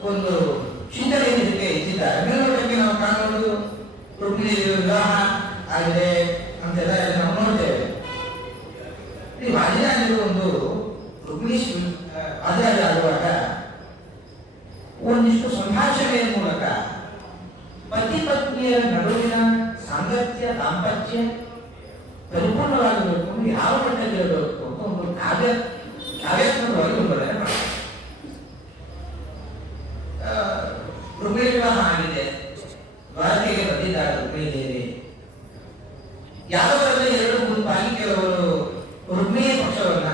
ಒಂದು ಚಿಂತನೆಯನ್ನು ಇದಕ್ಕೆ ಇಟ್ಟಿದ್ದಾರೆ. ಮೇಲ್ನೋಟಕ್ಕೆ ನಾವು ಕಾಣುವುದು ರುಕ್ಮಿಣಿ ವಿವಾಹ ಆಗಿದೆ ಅಂತೆಲ್ಲ ನಾವು ನೋಡ್ತೇವೆ. ಈ ವಾದಿರಾಜರು ಒಂದು ರುಕ್ಮಿಣಿ ವಾದಿರಾಜ ಆಗುವಾಗ ಒಂದಿಷ್ಟು ಸಂಭಾಷಣೆಯ ಮೂಲಕ ಪತಿ ಪತ್ನಿಯರ ನಡುವಿನ ಸಾಂಗತ್ಯ ದಾಂಪತ್ಯ ಪರಿಪೂರ್ಣವಾಗಿರಬೇಕು, ಯಾವ ಮಟ್ಟದಲ್ಲಿ ಇರಬೇಕು ಅಂತ ಒಂದು ಕಾವ್ಯಾತ್ಮಕವಾಗಿ ಒಂದು ವರ್ಣನೆ ಮಾಡ್ತಾರೆ. ರುಕ್ಮಿಣಿ ವಿವಾಹ ಆಗಿದೆ, ದ್ವಾರಕೆಗೆ ಬಂದಿದ್ದಾರೆ ರುಕ್ಮಿಣಿ ದೇವಿ. ಯಾದವರೆಲ್ಲ ಎರಡು ಗುಂಪಾಗಿ ಕೆಲವರು ರುಕ್ಮಿಣಿ ಪಕ್ಷವನ್ನ,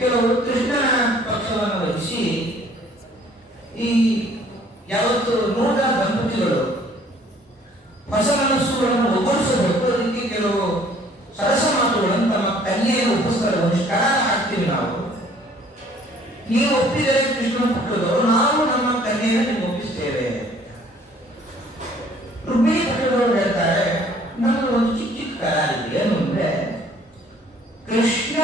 ಕೆಲವರು ಕೃಷ್ಣನ ಪಕ್ಷವನ್ನು ವಹಿಸಿ ಈ ಯಾವತ್ತು ನೂತನ ದಂಪತಿಗಳು ಹೊಸ ಮನಸ್ಸುಗಳನ್ನು ಒಗ್ಗೂಡಿಸಬೇಕು. ಅದಕ್ಕೆ ಕೆಲವು ಸರಸ ಮಾತುಗಳನ್ನು ತಮ್ಮ ಕನ್ಯೆಯನ್ನು ಒಪ್ಪಿಸ್ತಾರೆ. ಒಂದು ಕರಾರ ಹಾಕ್ತೀವಿ ನಾವು, ಒಪ್ಪಿದರೆ ಕೃಷ್ಣ ಪಟ್ಟದವರು ನಾವು ನಮ್ಮ ಕನ್ಯೆಯನ್ನು ನಿಮ್ಗೆ ಒಪ್ಪಿಸ್ತೇವೆ. ರುಕ್ಮಿಣಿ ಪಟ್ಟದವರು ಹೇಳ್ತಾರೆ, ನಮ್ಗೆ ಒಂದು ಚಿಕ್ಕ ಚಿಕ್ಕ ಕರಾರಿದೆ. ಏನು ಅಂದ್ರೆ, ಕೃಷ್ಣ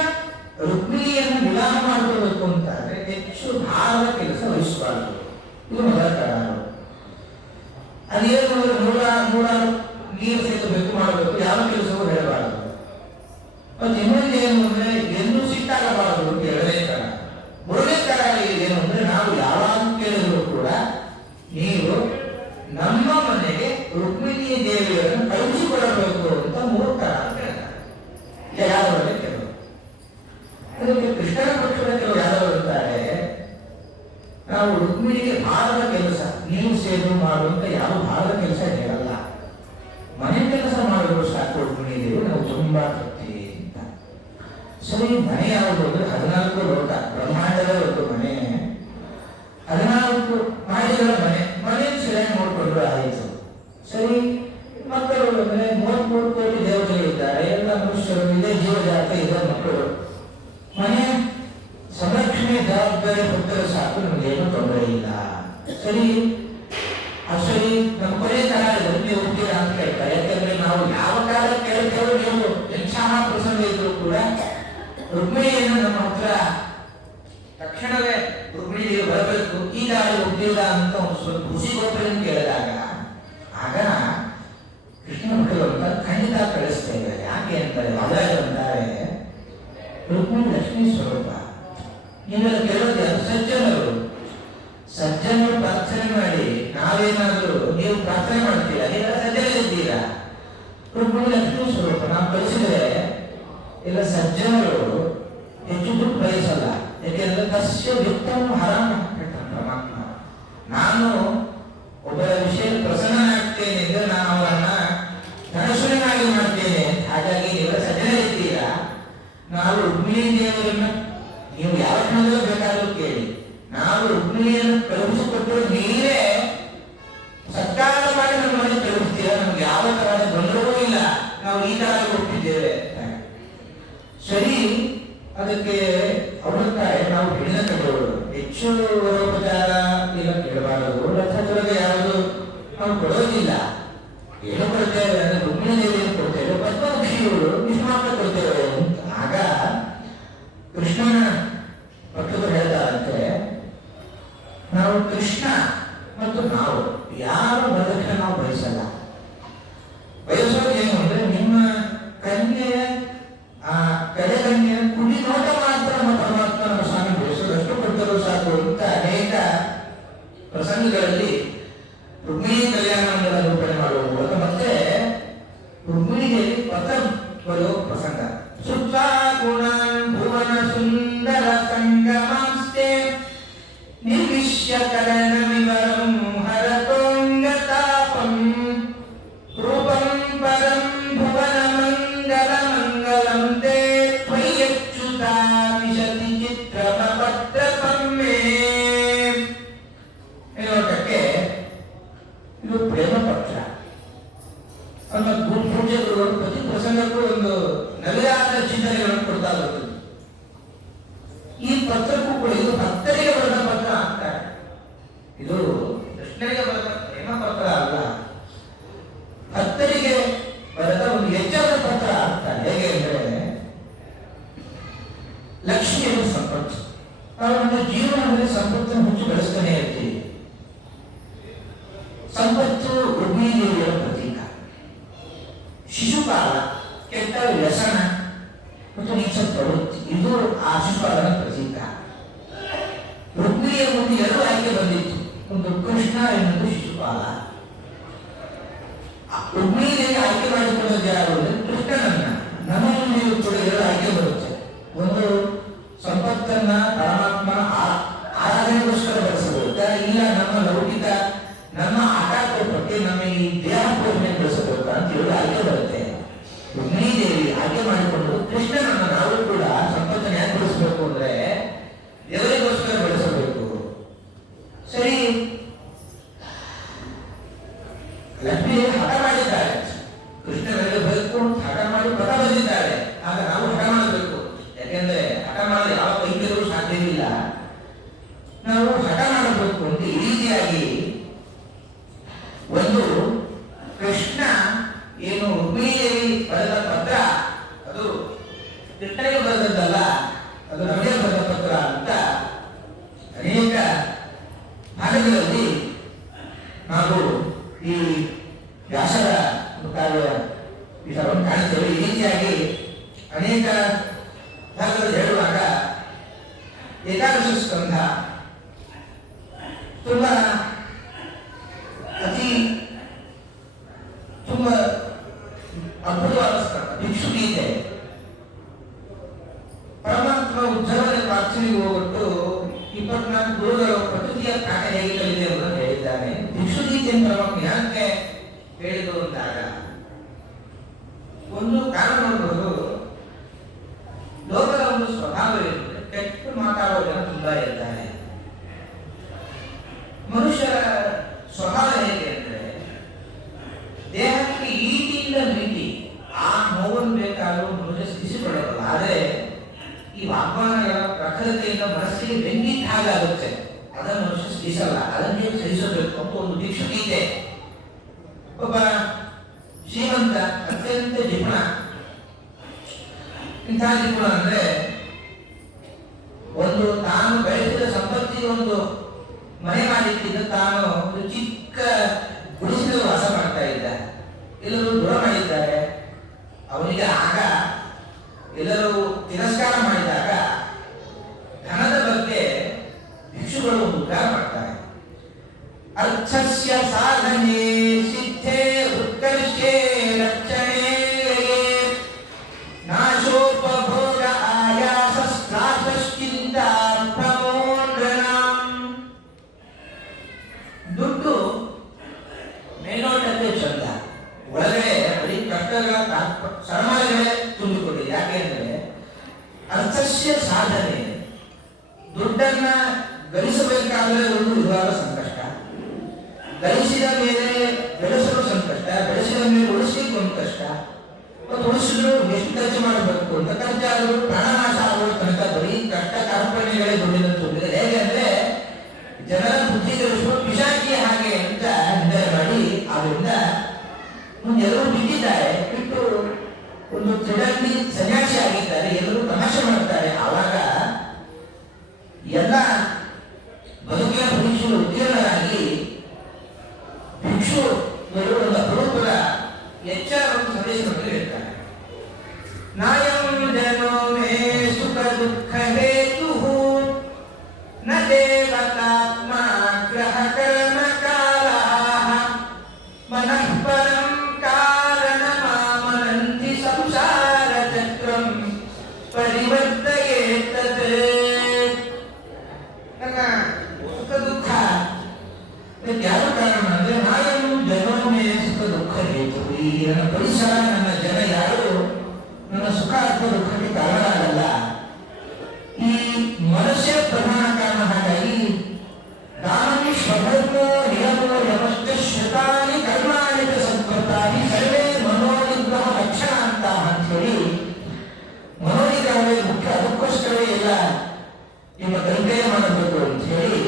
ರುಕ್ಮಿಣಿಯನ್ನು ವಿವಾಹ ಮಾಡಿಕೊಳ್ಬೇಕು ಅಂತಾದ್ರೆ ಹೆಚ್ಚು ಭಾರದ ಕೆಲಸ ವಹಿಸಬಾರದು. ಇದು ಮೊದಲ ಕರಾರು. ಅದೇನು ನೂರಾರು ನೀರು ಸೇರಿಸಬೇಕು, ಮಾಡಬೇಕು, ಯಾವ ಕೆಲಸವೂ ಹೇಳಬಾರದು. ಮತ್ತೆ ಇನ್ನೊಂದು ಏನು ಅಂದ್ರೆ, ಎಂದೂ ಸಿಟ್ಟಾಗಬಾರದು ಅಂತ ಎರಡನೇ ಕರ. ಮೂರನೇ ಕರ ಏನು ಅಂದ್ರೆ, ನಾವು ಯಾವಾಗ ಕೇಳಿದ್ರು ಕೂಡ ನೀವು ನಮ್ಮ ಮನೆಗೆ ರುಕ್ಮಿಣಿ ದೇವಿಯರನ್ನು ಕಳುಹಿಸಿಕೊಡಬೇಕು ಅಂತ ಮೂರು ಕರ ಹೇಳ್ತಾರೆ. ಯಾದವರೇ ಕೆಲವು. ಅದಕ್ಕೆ ಕೃಷ್ಣನ ಪಕ್ಷದ ಕೆಲವು ಯಾದವರು ಇರ್ತಾರೆ, ನಾವು ರುಕ್ಮಿಣಿಗೆ ಭಾರದ ಕೆಲಸ, ನೀವು ಸೇವೆ ಮಾಡುವಂತ ಯಾವ ಭಾರದ ಕೆಲಸ ಹೇಳಲ್ಲ, ಮನೆ ಕೆಲಸ ಮಾಡಿದ್ರು ಸಾಕು ರುಕ್ಮಿಣಿ ದೇವಿ, ನಾವು ತುಂಬಾ ತೃಪ್ತಿ ಅಂತ. ಸರಿ, ಮನೆ ಯಾವುದು ಅಂದ್ರೆ 14 ಲೋಕ, ಬ್ರಹ್ಮಾಂಡದ ಒಂದು ಮನೆ, 14 ಮಾಡಿಗಳ ಮನೆ. ಮನೆ ಸರಿಯಾಗಿ ನೋಡ್ಕೊಂಡ್ರು ಆಯಿತು. ಸರಿ, ಮಕ್ಕಳು ಅಂದ್ರೆ 33 ಕೋಟಿ ದೇವತೆಗಳಿದ್ದಾರೆ, ಎಲ್ಲ ಮನುಷ್ಯರು ಇದೆ, ಜೀವಜಾತ ಇದೆ, ಮಕ್ಕಳು. ಮನೆ ಸಂರಕ್ಷಣೆ ಜವಾಬ್ದಾರಿ ಕೊಟ್ಟರೆ ಸಾಕು, ನಮಗೇನು ತೊಂದರೆ ಇಲ್ಲ. ಸರಿ, ಸರಿ, ನಮ್ಮ ಕೊನೆ ಕಾಲ ನೀವು ಹೋಗ್ತೀರಾ ಅಂತ ಕೇಳ್ತಾರೆ. ಯಾಕಂದ್ರೆ ನಾವು ಯಾವ ಕಾಲ ಕೇಳ್ತೇವೆ, ನೀವು ಎಂತಹ ಪ್ರಸಂಗ ಇದ್ರು ಕೂಡ ರುಕ್ಮಿಣಿಯನ್ನು ನಮ್ಮ ಹತ್ರ ತಕ್ಷಣವೇ ರುಕ್ಮಿಣಿ ಬರಬೇಕು, ಈ ದಾರಿ ಹೋಗ್ತಿಲ್ಲ ಅಂತ ಒಂದು ಸ್ವಲ್ಪ ಖುಷಿ ಕೊಟ್ಟರೆ ಕೇಳಿದಾಗ, ಆಗ ಕೃಷ್ಣ ಭಕ್ತರು ಖಂಡಿತ ಕಳಿಸ್ತೇವೆ. ಯಾಕೆ ಅಂತಾರೆ, ಮಹಾರಾಜ ಅಂತಾರೆ, ರುಕ್ಮಿಣಿ ಲಕ್ಷ್ಮೀ ಸ್ವರೂಪ. ನೀವೆಲ್ಲ ಕೇಳೋದು ಸಜ್ಜನರು, ಸಜ್ಜನರು ಪ್ರಾರ್ಥನೆ ಮಾಡಿ, ನಾವೇನಾದರೂ ನೀವು ಪ್ರಾರ್ಥನೆ ಮಾಡ್ತೀರಾ, ನೀವೆಲ್ಲ ಸಜ್ಜನಿದ್ದೀರಾ. ರುಕ್ಮಿಣಿ ಲಕ್ಷ್ಮೀ ಸ್ವರೂಪ. ನಾವು ಕಳಿಸಿದರೆ ಎಲ್ಲ ಸಜ್ಜನರು ಹೆಚ್ಚು ದುಡ್ಡು ಬಯಸಲ್ಲ. ಯಾಕೆಂದ್ರೆ ತಸ್ಯ ವಿತ್ತಮ ಹರಾಮ ಹೇಳ್ತಾನೆ ಪರಮಾತ್ಮ. ನಾನು ಒಬ್ಬರ ವಿಷಯ ಪ್ರಸನ್ನನಾಗ್ತೇನೆ ಅಂದ್ರೆ ನಾನು ಅವರನ್ನ ಧನಶೂನ್ಯನಾಗಿ ಮಾಡ್ತೇನೆ. ಹಾಗಾಗಿ ನೀವೆಲ್ಲ ಸಜ್ಜನರಿದ್ದೀರಾ. ನಾವು ರುಕ್ಮಿಣಿ ದೇವರನ್ನ ನೀವು ಯಾವ ಕ್ಷಣದಲ್ಲೂ ಬೇಕಾದ್ರೂ ಕೇಳಿ, ನಾವು ರುಕ್ಮಿಣಿಯನ್ನು ಕಳುಹಿಸಿಕೊಟ್ಟರು ನೀವೇ ಸತ್ಕಾರ ಮಾಡಿ ನಮ್ಮ ಮನೆ ಕಳುಹಿಸ್ತೀರಾ, ನಮ್ಗೆ ಯಾವ ತರಹದ ಗೊಂದಲವೂ ಇಲ್ಲ, ನಾವು ಈ ತರ ಒಪ್ಪಿದ್ದೇವೆ. ಸರಿ, ಅದಕ್ಕೆ ಅವರುತ್ತಾರೆ, ನಾವು ಹೆಣ್ಣಿನ ಕಡೆಯವರು, ಹೆಚ್ಚು ವರೋಪಚಾರ ಇಲ್ಲ ಕೇಳಬಾರದು, ರಥಚೊಳಗೆ ಯಾವುದು ನಾವು ಕೊಡೋದಿಲ್ಲ. ಏನು ಕೊಡ್ತೇವೆ ಅಂದ್ರೆ ರುಕ್ಮಿಣಿ ದೇವಿಯನ್ನು ಕೊಡ್ತೇವೆ, ಪದ್ಮಭೂಷಿಯವರು ಇಷ್ಟು ಮಾತ್ರ ಕೊಡ್ತೇವೆ. ಆಗ ಕೃಷ್ಣನ ಭಕ್ತರು ಹೇಳ್ತಾರಂತೆ, ನಾವು ಕೃಷ್ಣ ಮತ್ತು ನಾವು ಯಾರ ಬದುಕ ನಾವು ಬಯಸಲ್ಲ. ಬಯಸೋದು ಏನು ಅಂದ್ರೆ, ನಿಮ್ಮ ಕನ್ಯೆಯ ಕಡೆ ಕನ್ಯೆಯ ಕುಡಿ ನೋಟ ಮಾತ್ರ ನಮ್ಮ ಪರಮಾತ್ಮನ ಸ್ವಾಮಿ ಬಯಸೋದಷ್ಟು ಕೊಟ್ಟರು ಸಾಕು ಅಂತ ಅನೇಕ ಪ್ರಸಂಗಗಳಲ್ಲಿ ರುಕ್ಮಿಣಿ ಕಲ್ಯಾಣವನ್ನು ನಿರೂಪಣೆ ಮಾಡುವ ಮೂಲಕ ಮತ್ತೆ ರುಕ್ಮಿಣಿಗೆ ಪತ್ರ ಬರುವ ಪ್ರಸಂಗ. ಸುತ್ವಾ ಗುಣಾನ್ ಭುವನ ಸುಂದರ ಸಂಗಮಾಂಸ್ತೆ ನಿರ್ವಿಶ್ಯ ಕರಣಮಿವರಂ ಹರತೋಂಗತಾಪಂ ರೂಪಂ ಪರಂ ಭುವನ ಮಂಗಲ ಮಂಗಲಂ ತೇ ತ್ವಯ್ಯಚ್ಯುತಾ ವಿಶತಿ ಚಿತ್ರಮ ಪತ್ರಪಮ್ಮೆ. ನೋಟಕ್ಕೆ ಇದು ಪ್ರೇಮ ಪತ್ರ. ನಮ್ಮ ಪೂಜ್ಯರು ಪ್ರತಿ ಪ್ರಸಂಗಕ್ಕೂ ಒಂದು ನವಿರಾದ ಚಿಂತನೆಗಳನ್ನು ಕೊಡ್ತಾ ಬರ್ತದೆ. ಈ ಪತ್ರಕ್ಕೂ ಕೂಡ ಇದು ಭಕ್ತರಿಗೆ ಬರೆದ ಪತ್ರ ಅಂತಾರೆ. ಇದು ಕೃಷ್ಣರಿಗೆ ಬರೆದ ಪ್ರೇಮ ಪತ್ರ ಅಲ್ಲ, ಭಕ್ತರಿಗೆ ಬರೆದ ಒಂದು ಎಚ್ಚರದ ಪತ್ರ ಅಂತಾರೆ. ಹೇಗೆ ಅಂದರೆ, ಲಕ್ಷ್ಮಿಯ ಸಂಪತ್ತು, ನಾವು ನಮ್ಮ ಜೀವನದಲ್ಲಿ ಸಂಪತ್ತನ್ನು ಹೆಚ್ಚು ಬೆಳೆಸ್ತಾನೆ ಇರ್ತೀವಿ. ಸಂಪತ್ತು ರುಕ್ಮಿಣಿ ದೇವಿಯ ಪ್ರತೀಕ. ಶಿಶುಪಾಲ ಕೆಟ್ಟ ವ್ಯಸನ ಮತ್ತು ನೀಚ ಪ್ರವೃತ್ತಿ, ಇದು ಆ ಶಿಶುಪಾಲನ ಪ್ರತೀಕ. ರುಕ್ಮಿಣಿಯ ಮುಂದೆ 2 ಆಯ್ಕೆ ಬಂದಿತ್ತು, ಒಂದು ಕೃಷ್ಣ, ಇನ್ನೊಂದು ಶಿಶುಪಾಲ. ರುಕ್ಮಿಣಿ ದೇವಿ ಆಯ್ಕೆ ಮಾಡಿಕೊಳ್ಳೋದು ಯಾರು ಅಂದ್ರೆ ಕೃಷ್ಣನನ್ನ. ನಮ್ಮ ಮುಂದೆ ಕೂಡ 2 ಆಯ್ಕೆ ಬರುತ್ತೆ. ಒಂದು ಸಂಪತ್ತನ್ನ ಪರಮಾತ್ಮ ಆರಾಧನೆಗೋಸ್ಕರ ಬಳಸಬೇಕಾ, ಇಲ್ಲ ನಮ್ಮ ಲೌಕಿಕ ನಮ್ಮ ಆಟೋಪಕ್ಕೆ ನಮ್ಮ ಈ ದೇಹ ಪೋಷಣೆ ಬೆಳೆಸಬೇಕಾ ಅಂತ 2 ಆಯ್ಕೆ ಬರುತ್ತೆ. ರುಕ್ಮಿಣಿ ದೇವಿ ಆಯ್ಕೆ ಮಾಡಿಕೊಂಡು ಕೃಷ್ಣನನ್ನ ನಾವು ಕೂಡ ಸಂಪತ್ತನ್ನು ಯಾಕೆ ಬೆಳೆಸಬೇಕು ಅಂದ್ರೆ ದೇವರಿಗೋಸ್ಕರ ಬೆಳೆಸಬೇಕು. ಸರಿ, ಲಕ್ಷ್ಮಿ ಹಠ ಮಾಡಿದ್ದಾಳೆ, ಕೃಷ್ಣನಿಗೆ ಬೇಕು ಹಠ ಮಾಡಿ ಪದ ಬಂದಿದ್ದಾಳೆ. ಆಗ ನಾವು ಹಠ ಮಾಡಬೇಕು. ಯಾಕೆಂದ್ರೆ ಹಠ ನಾವು ಹಠ ಮಾಡಬೇಕು ಅಂತ ಈ ರೀತಿಯಾಗಿ ಒಂದು ಕೃಷ್ಣ ಏನು ರುಕ್ಮಿಣಿಯಲ್ಲಿ ಬರೆದ ಪತ್ರ ಅದು ಕೃಷ್ಣನಿಗೆ ಬರೆದದ್ದಲ್ಲ, ಅದು ನಮಗೆ ಬರೆದ ಪತ್ರ ಅಂತ ಅನೇಕ ಭಾಗಗಳಲ್ಲಿ ನಾವು ಈ ವ್ಯಾಸರ ಕಾವ್ಯ ವಿಚಾರವನ್ನು ಕಾಣುತ್ತೇವೆ. ಈ ರೀತಿಯಾಗಿ ಅನೇಕ ಭಾಗದಲ್ಲಿ ಹೇಳುವಾಗ ಏಕಾದಶ ಸ್ಕಂಧ ತುಂಬಾ ತುಂಬಾ ಅದ್ಭುತವಾದ ಸ್ಕಂಧ. ಭಿಕ್ಷು ಗೀತೆ ಪರಮಾತ್ಮ ಉದ್ಧವನ ಪ್ರಾರ್ಥನೆಗೆ ಹೋಗ್ಬಿಟ್ಟು 24 ಗುರುಗಳ ಪ್ರಕೃತಿಯ ಪಾಠ ಹೇಗೆ ಕಲಿತೆ ಎಂಬುದನ್ನು ಹೇಳಿದ್ದಾನೆ. ಭಿಕ್ಷು ಗೀತೆಯನ್ನು ಪರಮಾತ್ಮ ಯಾಕೆ ಹೇಳಿತು ಅಂದಾಗ ಒಂದು ಕಾರಣ ನೋಡಬಹುದು. ಲೋಕದ ಒಂದು ಸ್ವಭಾವ ಇರುತ್ತದೆ, ಕೆಟ್ಟು ಮಾತಾಡುವ ಜನ ತುಂಬಾ ಇರ್ತಾರೆ. ಮನುಷ್ಯರ ಸ್ವಭಾವ ಹೇಗೆ ಅಂದರೆ ದೇಹಕ್ಕೆ ಈಟಿಯಿಂದ ಮೀಟಿ ಆ ನೋವನ್ನು ಬೇಕಾದರೂ ಮನುಷ್ಯ ಸಹಿಸಿಕೊಳ್ಳಬಹುದು. ಆದರೆ ಈ ವಾಗ್ಮಾನಗಳ ಪ್ರಖರತೆಯಿಂದ ಮನಸ್ಸಿಗೆ ಬೆಂಗಿಟ್ಟ ಹಾಗಾಗುತ್ತೆ, ಅದನ್ನು ಮನುಷ್ಯ ಸಹಿಸಲ್ಲ. ಅದನ್ನೇ ಸಹಿಸಬೇಕು ಅಂತ ಒಂದು ಭಿಕ್ಷು ಗೀತೆ. ಒಬ್ಬ ಶ್ರೀಮಂತ ಅತ್ಯಂತ ಜಿಪುಣ. ಇಂಥ ಜಿಪುಣ ಅಂದ್ರೆ ಒಂದು ತಾನು ಬೆಳೆಸಿದ ಸಂಪತ್ತಿಗೆ ಒಂದು ಮನೆ ಮಾಡಿಟ್ಟಿದ್ದ, ತಾನು ಒಂದು ಚಿಕ್ಕ ಗುಡಿಸಿದ ವಾಸ ಮಾಡ್ತಾ ಇದ್ದ. ಎಲ್ಲರೂ ದೂರ ಮಾಡಿದ್ದಾರೆ. ಅವನಿಗೆ ಆಗ ಎಲ್ಲರೂ ತಿರಸ್ಕಾರ ಮಾಡಿದಾಗ ಧನದ ಬಗ್ಗೆ ಭಿಕ್ಷುಗಳು ಒಂದು ಉದ್ಧಾರ ಮಾಡ್ತಾರೆ. ಅರ್ಥಸ್ಯ ಸಾಧನೆ ಸಿದ್ಧೇ ಉತ್ಕರ್ಷೆ ರಕ್ಷಣೆ ನಾಶೋಪಭೋಗ ಆಯಾಸ ಸ್ತ್ರಾಸಶ್ಚಿಂತ ಪ್ರಮೋದನಂ. ದುಡ್ಡು ಮೇಲ್ನೋಟಕ್ಕೆ ಚಂದ, ಒಳಗಡೆ ಬರೀ ಕಷ್ಟಗಳ ಸರಮಾಲೆಗಳೇ ತುಂಬಿಕೊಂಡಿದೆ. ಯಾಕೆಂದ್ರೆ ಅರ್ಥಸ್ಯ ಸಾಧನೆ, ದುಡ್ಡನ್ನ ಗಳಿಸಬೇಕಾದ್ರೆ ಒಂದು ವಿಧವಾದ ಸಂಕಷ್ಟ, ಗಳಿಸಿದ ಮೇಲೆ ಬೆಳೆಸಲು ಸಂಕಷ್ಟ, ಬೆಳೆಸಿದ ಮೇಲೆ ಉಳಿಸಲಿಕ್ಕೆ ಒಂದು ಕಷ್ಟ, ಮತ್ತು ಉಳಿಸಿದ್ರು ಎಷ್ಟು ಖರ್ಚು ಮಾಡಬೇಕು ಅಂತ ಖರ್ಚಾದರೂ ಪ್ರಾಣನಾಶ ಆಗುವ ತನಕ ಬರೀ ಕಷ್ಟ ಕಾರ್ಪಣ್ಯಗಳೇ ದುಡ್ಡಿನ ತುಂಬಿದೆ. ಹೇಗೆ ಅಂದ್ರೆ ಜನರ ಬುದ್ಧಿ ಗಳಿಸುವ ಪಿಶಾಚಿ ಹಾಗೆ ಅಂತ ನಿರ್ಣಯ ಮಾಡಿ ಆದ್ದರಿಂದ ಎಲ್ಲರೂ ಬಿಟ್ಟಿದ್ದಾರೆ, ಬಿಟ್ಟು ಒಂದು ತ್ರಿಡಂಡಿ ಸನ್ಯಾಸಿ ಆಗಿದ್ದಾರೆ, ಎಲ್ಲರೂ ತಮಾಷೆ ಮಾಡ್ತಾರೆ. ಆವಾಗ ಎಲ್ಲ ಬದುಕಿನ ಪರೀಕ್ಷೆಗಳು ಉತ್ತೀರ್ಣರಾಗಿ ಭಿಕ್ಷು ಒಂದು ಅಪರೂಪದ ಎಚ್ಚರವನ್ನು ಸಂದೇಶವನ್ನು ಹೇಳ್ತಾರೆ. ನಾಯಂ ಜನೋ ಮೇ ಸುಖ ದುಃಖ ಹೇತು ನ ದೇವತಾತ್ಮ ಗ್ರಹ ಕರ್ಮ ಕಾಲಃ ಮನಃ ಪರಂ ಕಾರಣ ಮಾಮನಂತಿ ಸಂಸಾರ ಚಕ್ರಂ ಪರಿವರ್ತಯೇತತ್. ನನ್ನ ಸುಖ ದುಃಖ ಯಾವ ಕಾರಣ ಅಂದ್ರೆ ನಾಯಂ ಜನೋಮೇ ಸುಖ ದುಃಖ ಹೇತು. ಈ ನನ್ನ ಪರಿಸರ, ನನ್ನ ಜನ ಯಾರು ನನ್ನ ಸುಖ ಅಥವಾ ದುಃಖಕ್ಕೆ ಕಾರಣ ಆಗಲ್ಲ. ಈ ಮನಸ್ಸೇ ಪ್ರಧಾನ ಕಾರಣ. ಹಾಗಾಗಿ ದಾನವಿ ಸ್ವಧರ್ಮೋ ನಿಯಮೋ ಯಮಶ್ಚ ಶ್ರುತಾನಿ ಕರ್ಮಾಣಿ ಸಂಸ್ಕೃತಾನಿ ಸರ್ವೇ ಮನೋನಿಗ್ರಹ ಲಕ್ಷಣ ಅಂತ ಹೇಳಿ ಮನೋನಿಗ್ರಹವೇ ಮುಖ್ಯ. ಅದಕ್ಕೋಸ್ಕರವೇ ಎಲ್ಲ ನಿಮ್ಮ ಕಲ್ಪನೆ ಮಾಡಬೇಕು ಅಂತ ಹೇಳಿ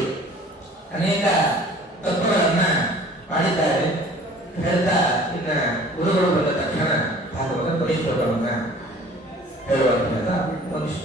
ಅನೇಕ ತತ್ವಗಳನ್ನ ಮಾಡಿದ್ದಾರೆ. ಹೇಳ್ತಾ ಇನ್ನ ಗುರುಗಳು ಬಂದ ತಕ್ಷಣ ಭಾಗವತ ಪರಿಶ್ರಮವನ್ನ ಹೇಳುವಂತ ಒಂದಿಷ್ಟು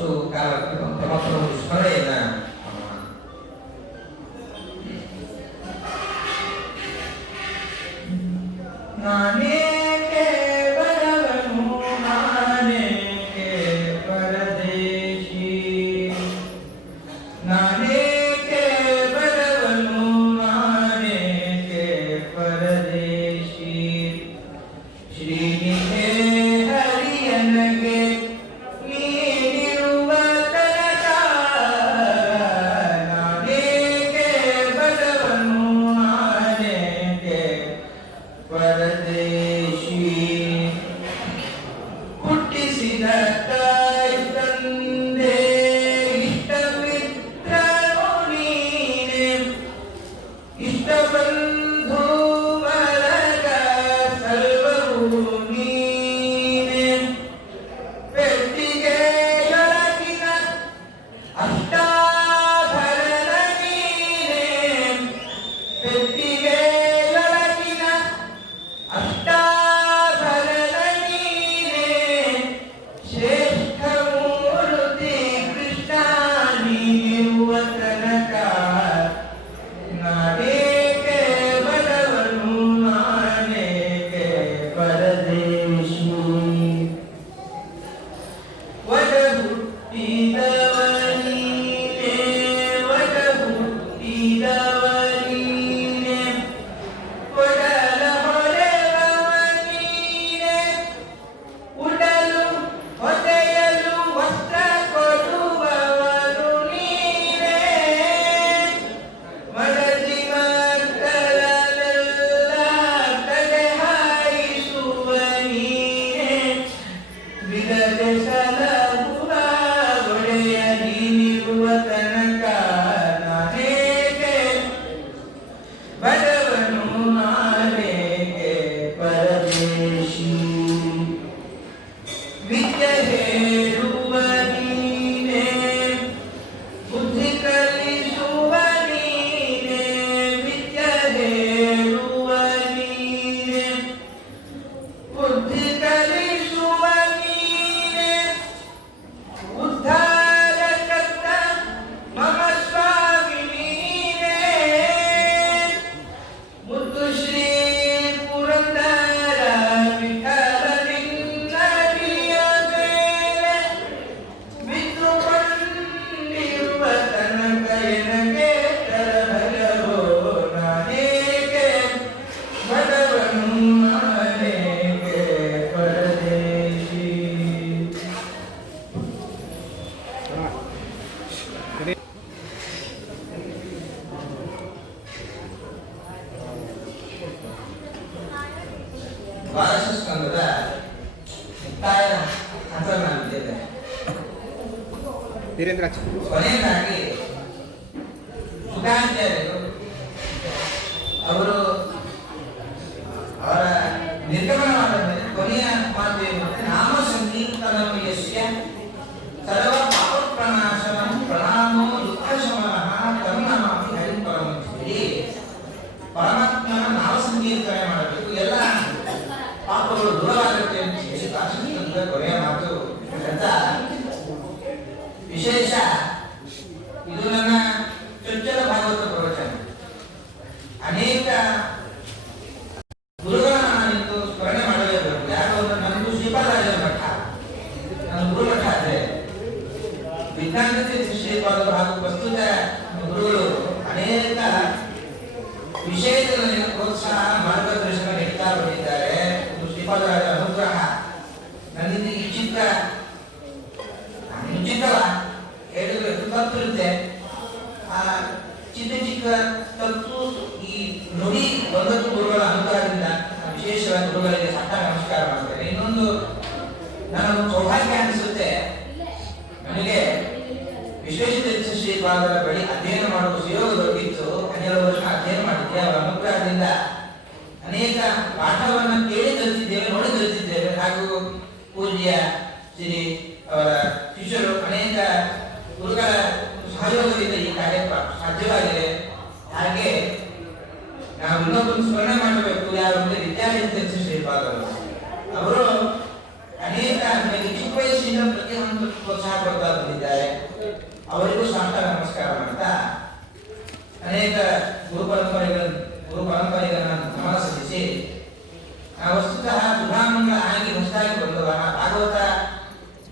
ದ್ವಾದಶ ಸ್ಕಂದದ ಮುಕ್ತಾಯ ಹಂತದಲ್ಲಿದ್ದೇವೆ. ವೀರೇಂದ್ರಾಚಾರ್ಯ ಕೊನೆಯದಾಗಿ ಸುಧಾಚಾರ್ಯರು ಅವರು ಅವರ ನಿರ್ಗಮನವಾದ ಮೇಲೆ ಕೊನೆಯ ಮಾತು ಏನು ಅಂದ್ರೆ, ನಾಮ ಸಂಕೀರ್ತನಂ ಯಸ್ಯ ಸರ್ವ ಪಾಪ ಪ್ರಣಾಶನಂ ಪ್ರಣಾಮೋ ದುಃಖ ಶಮನಃ ತಂ ನಮಾಮಿ ಹರಿಂ ಪರಮಂ ಅಂತ ಹೇಳಿ ಪರಮಾತ್ಮನ ನಾಮ ಸಂಕೀರ್ತನೆ ಮಾಡಬೇಕು, ಎಲ್ಲ ಪಾಪಗಳು ದೂರವಾಗುತ್ತೆ ಅಂತ ಹೇಳಿ ದಾರ್ಶನಿಕರ ಕೊನೆಯ ಮಾತು ಅಂತ ವಿಶೇಷ. ಇದು ನನ್ನ ಚೊಚ್ಚಲ ಭಾಗವತ ಪ್ರವಚನ. ಅನೇಕ ಗುರುಗಳನ್ನ ನಾನಿಂದು ಸ್ಮರಣೆ ಮಾಡಲೇಬೇಕು. ಯಾರು ಅಂದ್ರೆ ನನ್ನದು ಶ್ರೀಪಾದರಾಜರ ಮಠ, ನನ್ನ ಗುರುಮಠ. ಅಂದ್ರೆ ವಿಜ್ಞಾನ ಶ್ರೀಪಾದರು ಹಾಗೂ ಪ್ರಸ್ತುತ ಗುರುಗಳು ಅನೇಕ ವಿಷಯಗಳಲ್ಲಿ ಪ್ರೋತ್ಸಾಹ ಮಾರ್ಗದರ್ಶನ ನೀಡ್ತಾ ಬಂದಿದ್ದಾರೆ. ಇದು ಶ್ರೀಪಾದರಾಜರ ಅನುಗ್ರಹ. ನನ್ನಿಂದ ಈ ಚಿಕ್ಕವ ಹೇಳಿದ್ರೆ ತಪ್ಪಿರುತ್ತೆ. ಆ ಚಿಕ್ಕ ತಪ್ಪು ಈ ನುಡಿ ಒಂದೊಂದು ಗುರುಗಳ ಅನುಗ್ರಹದಿಂದ ವಿಶೇಷವಾಗಿ ಗುರುಗಳಿಗೆ ಸಾಷ್ಟಾಂಗ ನಮಸ್ಕಾರ ಮಾಡ್ತೇನೆ. ಇನ್ನೊಂದು ನನಗೆ ಸೌಭಾಗ್ಯ ಅನಿಸುತ್ತೆ, ನನಗೆ ವಿಶ್ವೇಶತೀರ್ಥ ಶ್ರೀಪಾದರ ಬಳಿ ಅಧ್ಯಯನ ಮಾಡುವ ಸುಯೋಗ ದೊರಕಿತ್ತು. 12 ವರ್ಷ ಅಧ್ಯಯನ ಮಾಡಿದ್ದೆ. ಅವರ ಅನುಗ್ರಹದಿಂದ ಅನೇಕ ಪಾಠವನ್ನು ಕೇಳಿ ಕಲಿತಿದ್ದೇವೆ, ನೋಡಿ ಕಲಿತಿದ್ದೇವೆ. ಹಾಗೂ ಪೂಜ್ಯ ಶ್ರೀ ಅವರ ಶಿಷ್ಯರು ಅನೇಕ ಗುರುಗಳ ಸಹಯೋಗದಿಂದ ಈ ಕಾರ್ಯ ಸಾಧ್ಯವಾಗಿದೆ. ಹಾಗೆ ನಾವು ಇನ್ನೊಬ್ಬರು ಸ್ಮರಣೆ ಮಾಡಬೇಕು. ಯಾರು ಅಂದ್ರೆ ವಿದ್ಯಾರ್ಥಿ ಶ್ರೀಪಾದರು. ಅವರು ಅನೇಕ ನನಗೆ ಚಿಕ್ಕ ವಯಸ್ಸಿನ ಪ್ರತಿಯೊಂದು ಪ್ರೋತ್ಸಾಹ ಕೊಡ್ತಾ ಬಂದಿದ್ದಾರೆ. ಅವರಿಗೂ ಸಾಷ್ಟಾಂಗ ನಮಸ್ಕಾರ ಮಾಡ್ತಾ ಅನೇಕ ಗುರು ಪರಂಪರೆಗಳನ್ನು ಗಮನ ಸಲ್ಲಿಸಿ ವಸ್ತುತಃ ಸುಧಾಮಂಗಳ ಆಗಿ ಹೊಸದಾಗಿ ಬಂದವ ಭಾಗವತ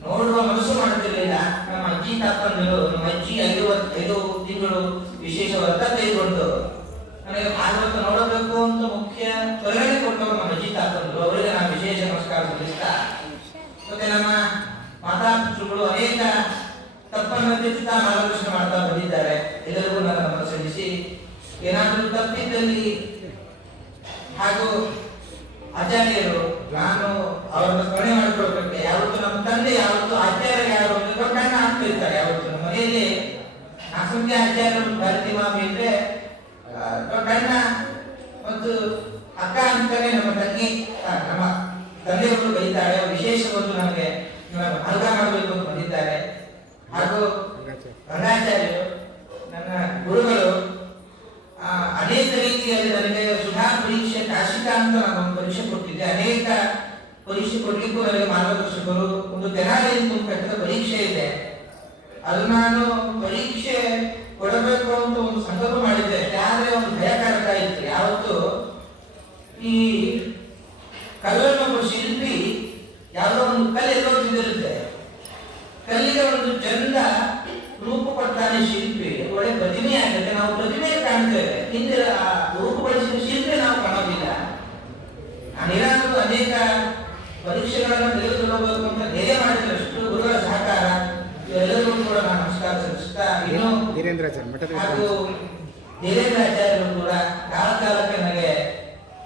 ನೋಡುವ ಮನಸ್ಸು ಮಾಡುತ್ತಿರಲಿಲ್ಲ. ನಮ್ಮ ಅಜ್ಜಿ ತಾತಂದಿರು, ನಮ್ಮ ಅಜ್ಜಿ 5 ತಿಂಗಳು ವಿಶೇಷ ವ್ರತ ಕೈಗೊಂಡು ನನಗೆ ಭಾಗವತ ನೋಡಬೇಕು ಅಂತ ಮುಖ್ಯ ಪ್ರೇರಣೆ ಕೊಟ್ಟವರು ನಮ್ಮ ಅಜ್ಜಿ ತಾತಂದ್ರು. ಅವರಿಗೆ ನಾನು ವಿಶೇಷ ನಮಸ್ಕಾರ ಸಲ್ಲಿಸ್ತಾ, ಮತ್ತೆ ನಮ್ಮ ಮಾತಾಪಿತೃಗಳು ಅನೇಕ ತಪ್ಪನ್ನು ತಿರುತ್ತಾ ಮಾರ್ಗದರ್ಶನ ಮಾಡ್ತಾ ಬಂದಿದ್ದಾರೆ. ಎಲ್ಲರಿಗೂ ನನ್ನ ಗಮನ ಸಲ್ಲಿಸಿ, ಏನಾದರೂ ತಪ್ಪಿದ್ದಲ್ಲಿ ಹಾಗೂ ಆಚಾರ್ಯರು ನಾನು ಅವರನ್ನು ಸ್ಮರಣೆ ಮಾಡಿಕೊಳ್ಬೇಕು. ಯಾವತ್ತು ನಮ್ಮ ತಂದೆ ಯಾವತ್ತು ಆಚಾರ್ಯ ಯಾರು ಅಂದ್ರೆ ದೊಡ್ಡಣ್ಣ ಅಂತ ಇರ್ತಾರೆ. ಯಾವತ್ತು ನಮ್ಮ ಮನೆಯಲ್ಲಿ ನಾಲ್ಕು ಆಚಾರ್ಯರು ಭಾರತಿ ಮಾಮಿ ಅಂದ್ರೆ ದೊಡ್ಡಣ್ಣ ಮತ್ತು ಅಕ್ಕ ಅಂತಾನೆ ನಮ್ಮ ತಂಗಿ ನಮ್ಮ ತಂದೆಯವರು ಬೈತಾರೆ. ವಿಶೇಷ ಒಂದು ನಮಗೆ ಅರ್ಥ ಮಾಡಬೇಕು ಅಂತ ಬಂದಿದ್ದಾರೆ. ಹಾಗೂ ರಂಗಾಚಾರ್ಯರು ನನ್ನ ಗುರುಗಳು ಅನೇಕ ರೀತಿಯಲ್ಲಿ ನನಗೆ ಸುಧಾ ಪರೀಕ್ಷೆ ಕಾಶಿಕಾ ಅಂತ ನಾನು ಪರೀಕ್ಷೆ ಕೊಟ್ಟಿದ್ದೆ. ಅನೇಕ ಪರೀಕ್ಷೆ ಕೊಡ್ಲಿಕ್ಕೂ ನನಗೆ ಮಾರ್ಗದರ್ಶಕರು. ಒಂದು ತೆನಾಲಿ ಕಟ್ಟಿದ ಪರೀಕ್ಷೆ ಇದೆ, ಅದು ನಾನು ಪರೀಕ್ಷೆ ಕೊಡಬೇಕು ಅಂತ ಒಂದು ಸಂಕಲ್ಪ ಮಾಡಿದ್ದೆ. ಆದ್ರೆ ಒಂದು ಭಯಕಾರಕ ಇತ್ತು. ಯಾವತ್ತು ಈ ಕಲ್ಲನ್ನು ಶಿಲ್ಪಿ ಯಾವುದೋ ಒಂದು ಕಲ್ಲು ಎಲ್ಲೋ ತಿಂದಿರುತ್ತೆ, ಕಲ್ಲಿಗೆ ಒಂದು ಚಂದ ರೂಪ ಕೊಡ್ತಾನೆ ಶಿಲ್ಪಿ, ಒಳ್ಳೆ ಪ್ರತಿಮೆ ಆಗುತ್ತೆ. ನಾವು ಪ್ರತಿಮೆ ಕಾಣ್ತೇವೆ, ಹಿಂದೆ ಆ ರೂಪುಗೊಳಿಸಿದ ಶಿಲ್ಪಿ ನಾವು ಕಾಣೋದಿಲ್ಲ. ನಾನೇನಾದರೂ ಅನೇಕ ಪರೀಕ್ಷೆಗಳನ್ನು ತೆಗೆದುಕೊಳ್ಳಬೇಕು ಅಂತ ಧೈರ್ಯ ಮಾಡಿದಷ್ಟು ಗುರುಗಳ ಸಹಕಾರ ಎಲ್ಲರಿಗೂ ಕೂಡ ನಾನು ನಮಸ್ಕಾರ ಸಲ್ಲಿಸುತ್ತಾ, ಇನ್ನು ಹಾಗೂ ಧೀರೇಂದ್ರಾಚಾರ್ಯರು ಕೂಡ ಕಾಲಕ್ಕೆ ನನಗೆ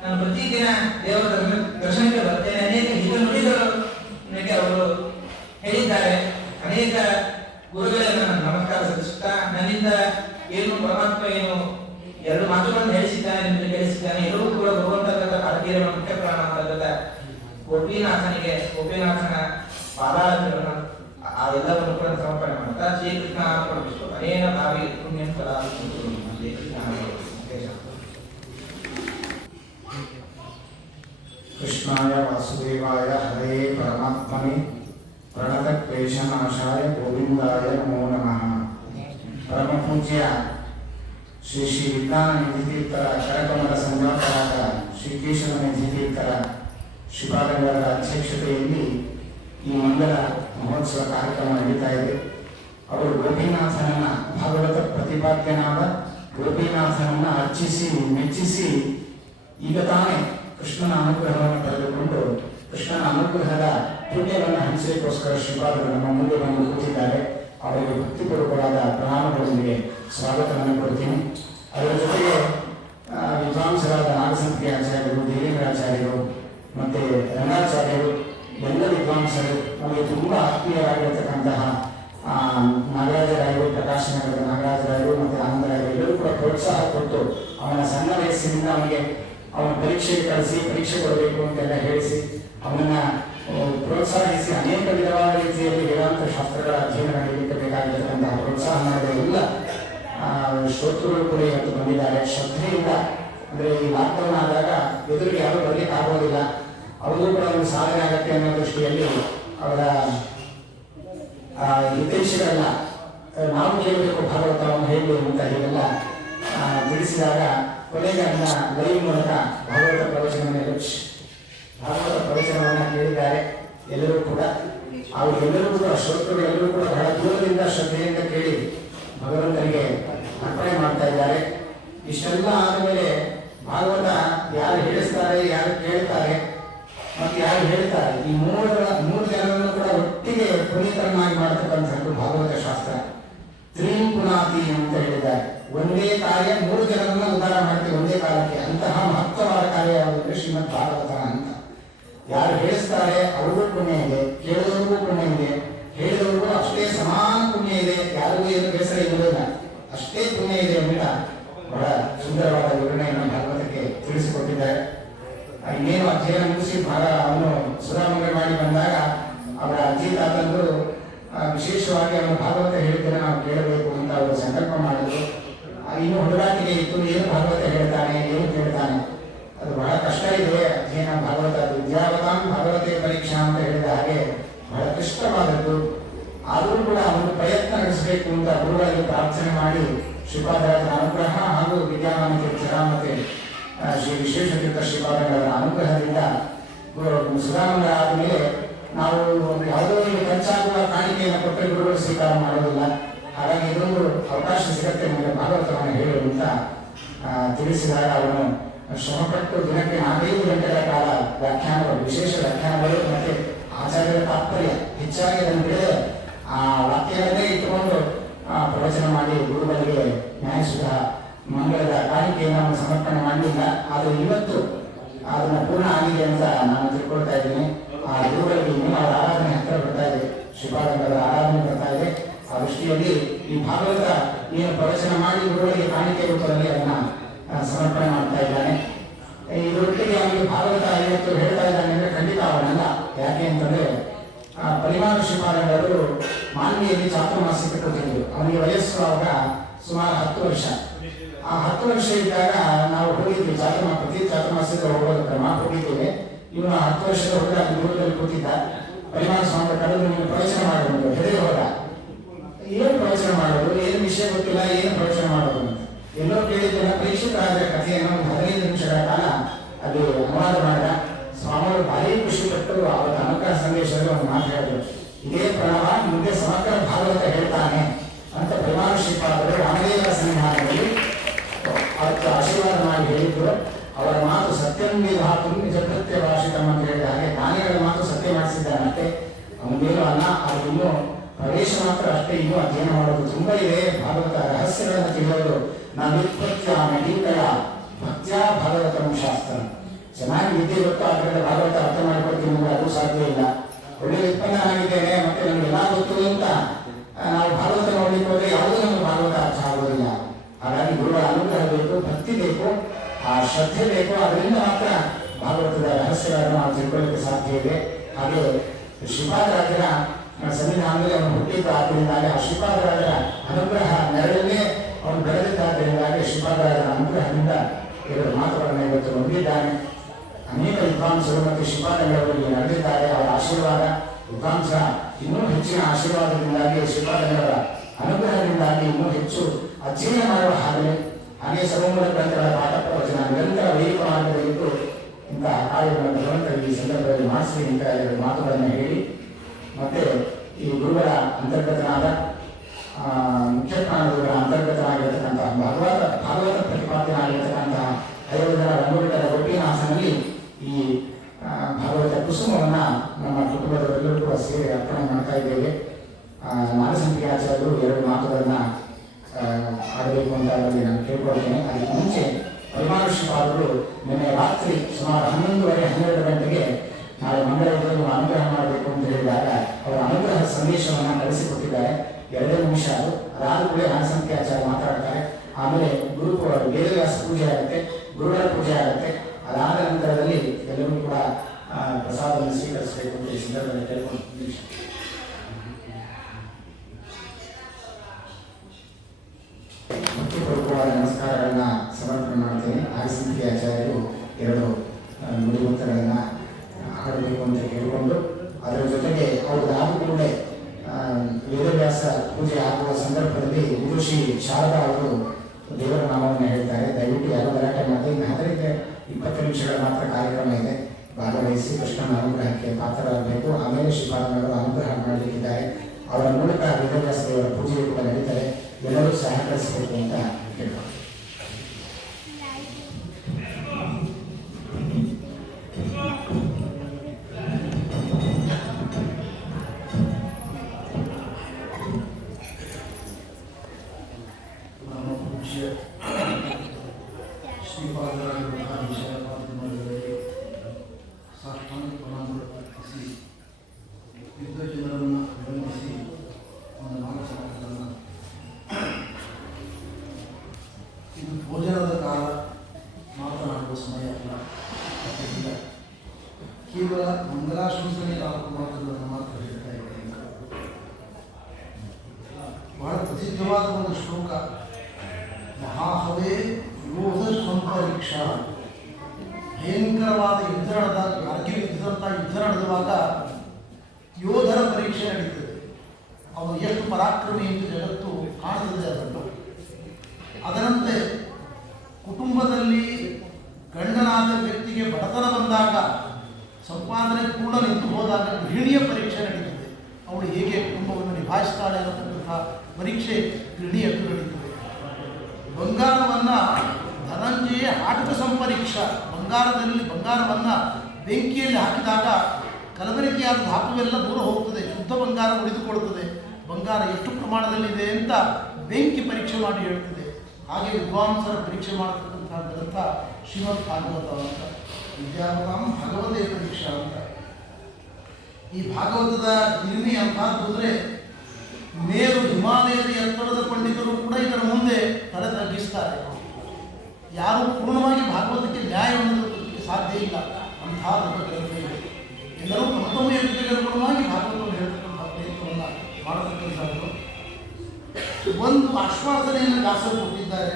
ನಾನು ಪ್ರತಿದಿನ ದೇವರ ದರ್ಶನಕ್ಕೆ ಬರ್ತೇನೆ. ಅನೇಕ ಹಿತ ನುಡಿಗಳು ನನಗೆ ಅವರು ಹೇಳಿದ್ದಾರೆ. ಅನೇಕ ಗುರುಗಳಿಗೆ ನಾನು ನಮಸ್ಕಾರ ಸಲ್ಲಿಸುತ್ತಾ, ನನ್ನಿಂದ ಏನು ಪರಮಾತ್ಮ ಏನು 2 ಮಾತುಗಳನ್ನು ಹೇಳಿಸಿದ್ದಾನೆ, ನಿಮಗೆ ಹೇಳಿಸಿದ್ದಾನೆ. ಎಲ್ಲರೂ ಕೂಡ ಭಗವಂತನ ಭಾರತೀಯ ಮುಖ್ಯ ಪ್ರಾಣ ಅಂತಕ್ಕಂಥ ಗೋಪಿನಾಥನ ಪಾದಾರಗಳನ್ನು ಆ ಎಲ್ಲವನ್ನು ಕೂಡ ಸಮರ್ಪಣೆ ಮಾಡ್ತಾ ಶ್ರೀಕೃಷ್ಣ ಅರ್ಪಣಿಸು ಅನೇಕ ಭಾವಿ ಪುಣ್ಯಂ ಫಲ ಶ್ರೀಕೃಷ್ಣ. ಕೃಷ್ಣಾಯ ವಾಸುದೇವಾಯ ಹರೇ ಪರಮಾತ್ಮನೇ ಪ್ರಣತ ಕ್ಲೇಶನಾಶಾಯ ಗೋವಿಂದಾಯ ನಮೋ ನಮಃ. ಪರಮ ಪೂಜ್ಯ ಶ್ರೀ ಶ್ರೀ ವಿಜ್ಞಾನ ನಿಧಿತೀರ್ಥರ ಕರಕಮಲ ಸಂಜಾತರಾದ ಶ್ರೀಕೇಶವ ನಿಧಿತೀರ್ಥರ ಶ್ರೀಪಾದಗಳ ಅಧ್ಯಕ್ಷತೆಯಲ್ಲಿ ಈ ಮಂಗಲ ಮಹೋತ್ಸವ ಕಾರ್ಯಕ್ರಮ ನಡೀತಾ ಇದೆ. ಅವರು ಗೋಪಿನಾಥನನ್ನ ಭಾಗವತ ಪ್ರತಿಪಾದ್ಯನಾದ ಗೋಪಿನಾಥನನ್ನ ಅರ್ಚಿಸಿ ಮೆಚ್ಚಿಸಿ ಈಗ ತಾನೇ ಕೃಷ್ಣನ ಅನುಗ್ರಹವನ್ನು ಪಡೆದುಕೊಂಡು ಕೃಷ್ಣನ ಅನುಗ್ರಹದ ಪುಣ್ಯವನ್ನು ಹಂಚಲಿಕ್ಕೋಸ್ಕರ ಶ್ರೀಪಾದರು ನಮ್ಮ ಮುಂದೆ ಬಂದು ಕೂತಿದ್ದಾರೆ. ಅವರಿಗೆ ಭಕ್ತಿಪೂರ್ವಕವಾದ ಪ್ರಣಾಮಗಳೊಂದಿಗೆ ಸ್ವಾಗತವನ್ನು ಕೊಡ್ತೀನಿ. ಅದರ ಜೊತೆಗೆ ವಿದ್ವಾಂಸರಾದ ನಾಗಸಂತಿ ಆಚಾರ್ಯರು, ಧೀರೇಂದ್ರಾಚಾರ್ಯರು, ಮತ್ತೆ ಹೊರತು ಅವನ ಸಣ್ಣ ವಯಸ್ಸಿನಿಂದ ಅವನ ಪರೀಕ್ಷೆಗೆ ಕಳಿಸಿ ಪರೀಕ್ಷೆ ಕೊಡಬೇಕು ಅಂತೆಲ್ಲ ಹೇಳಿಸಿ ಅವನನ್ನ ಪ್ರೋತ್ಸಾಹಿಸಿ ಅನೇಕ ವಿಧವಾದ ರೀತಿಯಲ್ಲಿ ವೇದಾಂತ ಶಾಸ್ತ್ರಗಳ ಅಧ್ಯಯನ ನಡೆಯಲಿಕ್ಕೆ ಬೇಕಾಗಿರತಕ್ಕಂತಹ ಪ್ರೋತ್ಸಾಹ ಮಾಡಿದ ಎಲ್ಲ ಶ್ರೋತೃಗಳು ಕೂಡ ಇವತ್ತು ಬಂದಿದ್ದಾರೆ ಶ್ರದ್ಧೆಯಿಂದ. ಅಂದರೆ ಈ ಲಾಕ್ಡೌನ್ ಆದಾಗ ಎದುರಿಗೆ ಯಾರು ಬರಲಿಕ್ಕೆ ಆಗೋದಿಲ್ಲ, ಅವ್ರಿಗೂ ಕೂಡ ಒಂದು ಸಾಧನೆ ಆಗತ್ತೆ ಅನ್ನೋ ದೃಷ್ಟಿಯಲ್ಲಿ ಅವರ ಹಿತೈಷಿಗಳನ್ನ ನಾವು ಕೇಳಬೇಕು ಭಾಗವತವನ್ನು ಹೇಳಿ ಅಂತ ಹೀಗೆಲ್ಲ ತಿಳಿಸಿದಾಗ ಕೊನೆಗೆ ಅದನ್ನ ಲೈವ್ ಮೂಲಕ ಭಾಗವತ ಪ್ರವಚನವನ್ನು ಕೇಳಿದ್ದಾರೆ ಎಲ್ಲರೂ ಕೂಡ. ಅವರೆಲ್ಲರೂ ಕೂಡ ಶ್ರೋತೃಗಳೆಲ್ಲರೂ ಕೂಡ ಬಹಳ ದೂರದಿಂದ ಶ್ರದ್ಧೆಯಿಂದ ಕೇಳಿ ಭಗವಂತನಿಗೆ ಅರ್ಪಣೆ ಮಾಡ್ತಾ ಇದ್ದಾರೆ. ಇಷ್ಟೆಲ್ಲ ಆದಮೇಲೆ ಭಾಗವತ ಯಾರು ಹೇಳಿಸ್ತಾರೆ, ಯಾರು ಕೇಳ್ತಾರೆ ಮತ್ತು ಯಾರು ಹೇಳ್ತಾರೆ, ಈ ಮೂರು ಜನರನ್ನು ಕೂಡ ಒಟ್ಟಿಗೆ ಪುನೀತರನ್ನಾಗಿ ಮಾಡತಕ್ಕಂಥದ್ದು ಭಾಗವತ ಶಾಸ್ತ್ರ. ತ್ರೀಪುನಾತಿ ಅಂತ ಹೇಳಿದ್ದಾರೆ. ಒಂದೇ ಕಾರ್ಯ 3 ಜನರನ್ನ ಉದ್ಧಾರ ಮಾಡ್ತೀವಿ ಒಂದೇ ಕಾಲಕ್ಕೆ. ಅಂತಹ ಮಹತ್ವವಾದ ಕಾರ್ಯ ಯಾವುದಂದ್ರೆ ಶ್ರೀಮದ್ ಭಾಗವತ ಅಂತ. ಯಾರು ಹೇಳಿಸ್ತಾರೆ ಅವ್ರಿಗೂ ಪುಣ್ಯ ಇದೆ, ಕೇಳಿದವ್ರಿಗೂ ಪುಣ್ಯ ಇದೆ, ಹೇಳಿದವ್ರಿಗೂ ಅಷ್ಟೇ ಸಮಾನ ಪುಣ್ಯ ಇದೆ, ಯಾರಿಗೂ ಏನು ಬೇಸರ ಇರುವುದಿಲ್ಲ, ಅಷ್ಟೇ ಪುಣ್ಯ ಇದೆ ಅಂತ ಬಹಳ ಸುಂದರವಾದ ವಿವರಣೆಯನ್ನು ಭಾಗವತಕ್ಕೆ ತಿಳಿಸಿಕೊಟ್ಟಿದ್ದಾರೆ. ಇನ್ನೇನು ಅಧ್ಯಯನ ಮುಗಿಸಿ ಅವನು ಸುಧಾಮಂಗಲ ಮಾಡಿ ಬಂದಾಗ ಅವರ ಅಜ್ಜಿ ತಾತಂದ್ರು ವಿಶೇಷವಾಗಿ ಅವನು ಭಾಗವತ ಹೇಳಿದ್ದನ್ನು ನಾವು ಕೇಳಬೇಕು ಅಂತ ಅವರು ಸಂಕಲ್ಪ ಮಾಡಿದ್ರು. ಇನ್ನು ಹುಡುಗಾಟಿಗೆ ಇತ್ತು, ಏನು ಭಾಗವತ ಹೇಳ್ತಾನೆ, ಏನು ಕೇಳ್ತಾನೆ, ಅದು ಬಹಳ ಕಷ್ಟ ಇದೆ ಅಧ್ಯಯನ ಭಾಗವತ. ವಿದ್ಯಾವತಾಂ ಭಾಗವತೆ ಪರೀಕ್ಷಾ ಅಂತ ಹೇಳಿದ ಹಾಗೆ ಬಹಳ ಕಷ್ಟವಾದದ್ದು. ಆದರೂ ಕೂಡ ಅವನು ಪ್ರಯತ್ನ ನಡೆಸಬೇಕು ಅಂತ ಗುರುಗಳಲ್ಲಿ ಪ್ರಾರ್ಥನೆ ಮಾಡಿ ಶ್ರೀಪಾದರಾಜರ ಅನುಗ್ರಹ ಹಾಗೂ ವಿದ್ಯಾಮಾನ ತೀರ್ಥರ ಮತ್ತೆ ಶ್ರೀ ವಿಶ್ವೇಶತೀರ್ಥ ಶ್ರೀಪಾದರಾಜರ ಅನುಗ್ರಹದಿಂದ ಸುಧಾಮಂಗಲ ಆದಮೇಲೆ ನಾವು ಒಂದು ಯಾವುದೋ ಒಂದು ಖರ್ಚಾಗುವ ಕಾಣಿಕೆಯನ್ನು ಕೊಟ್ಟರೆ ಗುರುಗಳು ಸ್ವೀಕಾರ ಮಾಡೋದಿಲ್ಲ. ಹಾಗಾಗಿ ಇದೊಂದು ಅವಕಾಶ ಸಿಗತ್ತೆ ನಮಗೆ ಭಾಗವತವನ್ನು ಹೇಳು ಅಂತ ತಿಳಿಸಿದಾಗ ಅವನು ಶ್ರಮಪಟ್ಟು ದಿನಕ್ಕೆ 4-5 ಗಂಟೆಗಳ ಕಾಲ ವ್ಯಾಖ್ಯಾನಗಳು, ವಿಶೇಷ ವ್ಯಾಖ್ಯಾನಗಳು ಮತ್ತೆ ಆಚಾರ್ಯರ ತಾತ್ಪರ್ಯ ಹೆಚ್ಚಾಗಿ ಅದನ್ನು ಬಿಡದೆ ಆ ವಾಕ್ಯಗಳನ್ನೇ ಇಟ್ಟುಕೊಂಡು ಪ್ರವಚನ ಮಾಡಿ ಗುರುಗಳಿಗೆ ನ್ಯಾಯಸುಧ ಮಂಗಳದ ಕಾಣಿಕೆಯನ್ನು ಅವನು ಸಮರ್ಪಣೆ ಮಾಡಲಿಲ್ಲ. ಆದರೆ ಇವತ್ತು ಅದನ್ನು ಪೂರ್ಣ ಆಗಿದೆ ಅಂತ ನಾನು ತಿಳ್ಕೊಳ್ತಾ ಇದ್ದೀನಿ. ಆ ಗುರುಗಳಿಗೆ ಇನ್ನೂ ಅವರ ಆರಾಧನೆ ಹತ್ತಿರ ಬರ್ತಾ ಇದೆ, ಶ್ರೀಪಾದಂಗಳರ ಆರಾಧನೆ ಬರ್ತಾ ಇದೆ. ಆ ದೃಷ್ಟಿಯಲ್ಲಿ ಈ ಭಾಗವತ ಏನು ಪ್ರವಚನ ಮಾಡಿ ಗುರುಗಳಿಗೆ ಕಾಣಿಕೆ ರೂಪದಲ್ಲಿ ಅದನ್ನ ಸಮರ್ಪಣೆ ಮಾಡ್ತಾ ಇದ್ದಾನೆ. ಇದರೊಟ್ಟಿಗೆ ಅವನಿಗೆ ಭಾಗವತ ಇವತ್ತು ಹೇಳ್ತಾ ಇದ್ದಾನೆ ಅಂದ್ರೆ ಖಂಡಿತ ಅವನಲ್ಲ. ಯಾಕೆ ಅಂತಂದ್ರೆ ಪರಿವಾರ ಶ್ರೀಪಾದಂಗಳರು ಮಾನ್ವಿಯಲ್ಲಿ ಚಾತುರ್ಮಾಸ್ಯಕ್ಕೆ ಕೊಟ್ಟಿದ್ರು. ಅವನಿಗೆ ವಯಸ್ಸು ಆವಾಗ ಸುಮಾರು 10 ವರ್ಷ. ಆ 10 ವರ್ಷ ಇದ್ದಾಗ ನಾವು ಹೋಗಿದ್ವಿ ಪ್ರತಿ ಚಾತುರ್ಮಾಸ್ಯಕ್ಕೆ ಹೋಗೋದು ಕ್ರಮ ಹೋಗಿದ್ದೇವೆ. ಇವನು 10 ವರ್ಷದ ಹುಡುಗ ದೂರದಲ್ಲಿ ಕೂತಿದ್ದ. ಪರಿವಾರ ಸ್ವಾಮಿ ಕರೆದು ನೀನು ಪ್ರವಚನ ಮಾಡಬಹುದು, ಹೆದರಿ ಹೋದ. ಏನು ಪ್ರವಚನ ಮಾಡೋದು, ಏನು ವಿಷಯ ಗೊತ್ತಿಲ್ಲ, ಏನು ಪ್ರವಚನ ಮಾಡೋದು ಅಂತ ಎಲ್ಲೋ ಕೇಳಿದ್ದೆಲ್ಲ ಪರೀಕ್ಷಿತ ರಾಜರ ಕಥೆಯನ್ನು 15 ನಿಮಿಷಗಳ ಕಾಲ ಅದು ಅನುವಾದ ಮಾಡಿದ. ಸ್ವಾಮಿಗಳು ಭಾರಿ ಖುಷಿ ಪಟ್ಟು ಅವರ ಅನುಗ್ರಹ ಸಂದೇಶದಲ್ಲಿ ಒಂದು ಮಾತು ಹೇಳಿದ್ರು, ಇದೇ ಪ್ರಣವ ಮುಂದೆ ಸಮಗ್ರ ಭಾಗವತ ಹೇಳ್ತಾನೆ ಅಂತ ಪರಿವಾರ ಶ್ರೀಪಾದರು ರಾಮದೇವರ ಸನ್ನಿಧಾನದಲ್ಲಿ ಅವತ್ತು ಆಶೀರ್ವಾದ ಮಾಡಿ ಹೇಳಿದ್ರು. ಅವರ ಮಾತು ಸತ್ಯಂ ವಿಧಾತು ನಿಜ ಕೃತ್ಯ ಭಾಷಿತಂ ಅಂತ ಹೇಳಿದ ಹಾಗೆ ಜ್ಞಾನಿಗಳ ಮಾತು ಸತ್ಯ ಮಾಡಿಸಿದ್ದಾನಂತೆ. ಅವನೇನು ಅಲ್ಲ, ಅದು ಇನ್ನೂ ಪ್ರವೇಶ ಮಾತ್ರ ಅಷ್ಟೇ, ಇನ್ನೂ ಅಧ್ಯಯನ ಮಾಡೋದು ತುಂಬ ಇದೆ. ಭಾಗವತ ರಹಸ್ಯಗಳನ್ನು ತಿಳಿಯೋದು ನವಿತ್ಪತ್ಯ ನಡೀಕಳ ಭಕ್ತ್ಯಾ ಭಾಗವತಂ ಶಾಸ್ತ್ರ. ಚೆನ್ನಾಗಿ ವಿದ್ಯೆ ಗೊತ್ತು, ಆದ್ದರಿಂದ ಭಾಗವತ ಅರ್ಥ ಮಾಡಿಕೊಡ್ತೀನಿ ನಿಮಗೆ ಅದು ಸಾಧ್ಯ ಇಲ್ಲ. ಒಳ್ಳೆ ಉತ್ಪನ್ನ ಆಗಿದ್ದೇನೆ ಮತ್ತೆ ನಮಗೆಲ್ಲ ಗೊತ್ತು ಅಂತ ನಾವು ಭಾಗವತ ನೋಡ್ಲಿಕ್ಕೆ ಹೋದ್ರೆ ಯಾವುದೂ ನಮಗೆ ಭಾಗವತ ಅರ್ಥ ಆಗೋದಿಲ್ಲ. ಹಾಗಾಗಿ ಗುರುಗಳ ಅನುಗ್ರಹ ಬೇಕು, ಭಕ್ತಿ ಬೇಕು, ಆ ಶ್ರದ್ಧೆ ಬೇಕು. ಅದರಿಂದ ಮಾತ್ರ ಭಾಗವತದ ರಹಸ್ಯಗಳನ್ನು ನಾವು ತಿಳ್ಕೊಳ್ಳಿಕ್ಕೆ ಸಾಧ್ಯ ಇದೆ. ಹಾಗೆ ಶ್ರೀಪಾದರಾಜರ ಸನ್ನಿಧಾನದಲ್ಲಿ ಅವನು ಹುಟ್ಟಿದ್ದು ಆದ್ದರಿಂದಾಗಿ ಆ ಶ್ರೀಪಾದರಾಜರ ಅನುಗ್ರಹ ನೆರಳಲ್ಲೇ ಅವನು ಬೆಳೆದಿದ್ದಾದ್ದರಿಂದಾಗಿ ಶ್ರೀಪಾದರಾಜರ ಅನುಗ್ರಹದಿಂದ 2 ಮಾತುಗಳನ್ನು ಇವತ್ತು ಹೊಂದಿದ್ದಾನೆ. ಅನೇಕ ವಿದ್ವಾಂಸರು ಮತ್ತು ಶ್ರೀಪಾದಂಗಳವರಿಗೆ ನಡೆದಿದ್ದಾರೆ. ಅವರ ಆಶೀರ್ವಾದ ವಿದ್ವಾಂಸ ಇನ್ನೂ ಹೆಚ್ಚಿನ ಆಶೀರ್ವಾದದಿಂದಾಗಿ ಶ್ರೀಪಾದಂಗಳವರ ಅನುಗ್ರಹದಿಂದಾಗಿ ಇನ್ನೂ ಹೆಚ್ಚು ಅಧ್ಯಯನ ಮಾಡುವ ಹಾಗೆ ಸರ್ವಮೂಲ ಗ್ರಂಥಗಳ ಪಾಠ ಪ್ರವಚನ ನಿರಂತರ ವೈದಿಕ ಮಾರ್ಗದಲ್ಲಿದ್ದು ಇಂತಹ ಕಾರ್ಯಗಳನ್ನು ಭಗವಂತ ಈ ಸಂದರ್ಭದಲ್ಲಿ ಮಾಡಿಸಿ ಅಂತ 2 ಮಾತುಗಳನ್ನು ಹೇಳಿ ಮತ್ತೆ ಈ ಗುರುಗಳ ಅಂತರ್ಗತನಾದ ಮುಖ್ಯ ಪ್ರಾಣಗಳ ಅಂತರ್ಗತನಾಗಿರತಕ್ಕಂತಹ ಭಾಗವತ ಪ್ರತಿಪಾದ್ಯನಾಗಿರತಕ್ಕಂತಹ 5 ಜನ ರಂಗೋಲಿಗಳ ಒಟ್ಟಿನಾಸನಲ್ಲಿ ಈ ಭಾಗವತ ಕುಸುಮವನ್ನು ನಮ್ಮ ಕುಟುಂಬದವರೆಲ್ಲರೂ ಕೂಡ ಸೇರಿ ಅರ್ಪಣೆ ಮಾಡ್ತಾ ಇದ್ದೇವೆ. ನಾಗಸಂಪಿಕಾಚಾರ್ಯರು 2 ಮಾತುಗಳನ್ನು ಆಡಬೇಕು ಅಂತ ಅವರಿಗೆ ನಾನು ಕೇಳ್ಕೊಳ್ತೇನೆ. ಅದಕ್ಕೆ ಮುಂಚೆ ಪರಿವಾರ ಶ್ರೀಪಾದರು ನಿನ್ನೆ ರಾತ್ರಿ ಸುಮಾರು 11:30-12 ಗಂಟೆಗೆ ನಾಳೆ ಮಂಗಳೂರಲ್ಲಿ ಅನುಗ್ರಹ ಮಾಡಬೇಕು ಅಂತ ಹೇಳಿದಾಗ ಅವರ ಅನುಗ್ರಹ ಸಂದೇಶವನ್ನು ಕಳಿಸಿಕೊಟ್ಟಿದ್ದಾರೆ. 2 ನಿಮಿಷ ಅದು. ಅದಾದ ಕೂಡಲೇ ನಾಗಸಂಪಿಕಾಚಾರ್ಯ ಮಾತಾಡ್ತಾರೆ. ಆಮೇಲೆ ವೇದವ್ಯಾಸ ಪೂಜೆ ಆಗುತ್ತೆ, ಗುರುಗಳ ಪೂಜೆ ಆಗುತ್ತೆ. ಅದಾದ ನಂತರದಲ್ಲಿ ಎಲ್ಲರೂ ಕೂಡ ಪ್ರಸಾದವನ್ನು ಸ್ವೀಕರಿಸಬೇಕು ಅಂತ ಈ ಸಂದರ್ಭದಲ್ಲಿ ಕೇಳ್ಕೊಂಡು ಭಕ್ತಿಪೂರ್ವಕವಾದ ನಮಸ್ಕಾರಗಳನ್ನ ಸಮರ್ಪಣೆ ಮಾಡ್ತೇನೆ. ಆದಿಸಿಂಧಿ ಆಚಾರ್ಯರು 2 ನುಡಿಮುತ್ತಗಳನ್ನು ಹಾಡಬೇಕು ಅಂತ ಕೇಳಿಕೊಂಡು ಅದರ ಜೊತೆಗೆ ಅವ್ರದ್ದಾದ ಕೂಡಲೇ ವೇದವ್ಯಾಸ ಪೂಜೆ ಆಗುವ ಸಂದರ್ಭದಲ್ಲಿ ವಿದುಷಿ ಶಾರದಾ ಅವರು ದೇವರ ನಾಮವನ್ನು ಹೇಳ್ತಾರೆ. ದಯವಿಟ್ಟು ಯಾರು ಗಲಾಟೆ ಮಾಡಿ. 15-20 ನಿಮಿಷಗಳ ಮಾತ್ರ ಕಾರ್ಯಕ್ರಮ ಇದೆ. ಭಾಗವಹಿಸಿ ಕೃಷ್ಣನ ಅನುಗ್ರಹಕ್ಕೆ ಪಾತ್ರರಾಗಬೇಕು. ಆಮೇಲೆ ಶ್ರೀಪಾದಂಗಳು ಅನುಗ್ರಹ ಮಾಡಲಿಕ್ಕಿದ್ದಾರೆ. ಅವರ ಮೂಲಕ ವೇದವ್ಯಾಸ ದೇವರ ಪೂಜೆಯು ಕೂಡ ನಡೀತಾರೆ. ಎಲ್ಲರೂ ಸಹಕರಿಸಬೇಕು ಅಂತ ಕೇಳ್ತಾರೆ. ಯುದ್ಧಜನರನ್ನು ವಿನಂತಿಸಿ ಒಂದು 4 ಶಬ್ದಗಳನ್ನು ಇದು ಭೋಜನದ ಕಾಲ ಮಾತನಾಡುವ ಸಮಯ ಅಲ್ಲ. ಇಲ್ಲ, ಕೇವಲ ಮಂಗಲಾಶಂಸನೆ 4 ಮಾತುಗಳನ್ನು ಮಾತ್ರ ಹೇಳ್ತಾ ಇದ್ದೇನೆ. ಬಹಳ ಪ್ರಸಿದ್ಧವಾದ ಒಂದು ಶ್ಲೋಕ, ಮಹಾಹವೇ ಯೋಧ ಸಂಪರೀಕ್ಷಾ. ಭಯಂಕರವಾದ ಯುದ್ಧ ನಡೆದಾಗ, ಕಾರ್ಗಿಲ್ ಯುದ್ಧದಂಥ ಯುದ್ಧ ನಡೆದುವಾಗ ಯೋಧರ ಪರೀಕ್ಷೆ ನಡೀತದೆ. ಅವರು ಎಷ್ಟು ಪರಾಕ್ರಮಿ ಎಂದು ಜಗತ್ತು ಕಾಣುತ್ತದೆ. ಅದರಂತೆ ಕುಟುಂಬದಲ್ಲಿ ಗಂಡನಾದ ವ್ಯಕ್ತಿಗೆ ಬಡತನ ಬಂದಾಗ, ಸಂಪಾದನೆ ಪೂರ್ಣ ನಿಂತು ಹೋದಾಗ ಗೃಹಿಣಿಯ ಪರೀಕ್ಷೆ ನಡೀತದೆ. ಅವಳು ಹೇಗೆ ಕುಟುಂಬವನ್ನು ನಿಭಾಯಿಸ್ತಾಳೆ ಅನ್ನತಕ್ಕಂಥ ಪರೀಕ್ಷೆ ಗೃಹಿಣಿಯದ್ದು ನಡೀತದೆ. ಬಂಗಾರವನ್ನು ಧನಂಜಯ ಆಟಕ ಸಂಪರೀಕ್ಷಾ. ಬಂಗಾರವನ್ನು ಬೆಂಕಿಯಲ್ಲಿ ಹಾಕಿದಾಗ ಕಲಬೆರಕೆಯಾದ ಧಾತುವೆಲ್ಲ ದೂರ ಹೋಗ್ತದೆ, ಶುದ್ಧ ಬಂಗಾರ ಉಳಿದುಕೊಳ್ಳುತ್ತದೆ. ಬಂಗಾರ ಎಷ್ಟು ಪ್ರಮಾಣದಲ್ಲಿದೆ ಅಂತ ಬೆಂಕಿ ಪರೀಕ್ಷೆ ಮಾಡಿ ಹೇಳ್ತದೆ. ಹಾಗೆ ವಿದ್ವಾಂಸರ ಪರೀಕ್ಷೆ ಮಾಡತಕ್ಕಂಥ ಗ್ರಂಥ ಶ್ರೀಮದ್ ಭಾಗವತ ಅಂತ, ವಿದ್ಯಾಪತಾಂ ಭಗವದೇ ಪರೀಕ್ಷಾ ಅಂತ. ಈ ಭಾಗವತದ ಹಿರಿಮೆ ಅಂತಹದ್ದು ಅಂದರೆ, ಮೇರು ಹಿಮಾಲಯದ ಎತ್ತರದ ಪಂಡಿತರು ಕೂಡ ಇದರ ಮುಂದೆ ತಲೆ ತಗ್ಗಿಸ್ತಾರೆ. ಯಾರು ಪೂರ್ಣವಾಗಿ ಭಾಗವತಕ್ಕೆ ನ್ಯಾಯವನ್ನು ಕೊಡಲಿಕ್ಕೆ ಸಾಧ್ಯ ಇಲ್ಲ. ಅಂತಹ ದೊಡ್ಡ ಗ್ರಂಥ ಇದೆ. ಎಲ್ಲರೂ ತಮ್ಮ ಯೋಗ್ಯತೆಗನುಗುಣವಾಗಿ ಭಾಗವತವನ್ನು ಹೇಳ್ತಕ್ಕಂಥ ಪ್ರಯತ್ನವನ್ನು ಮಾಡತಕ್ಕಂಥದ್ದು. ಒಂದು ಆಶ್ವಾಸನೆಯನ್ನು ದಾಸರು ಕೊಟ್ಟಿದ್ದಾರೆ.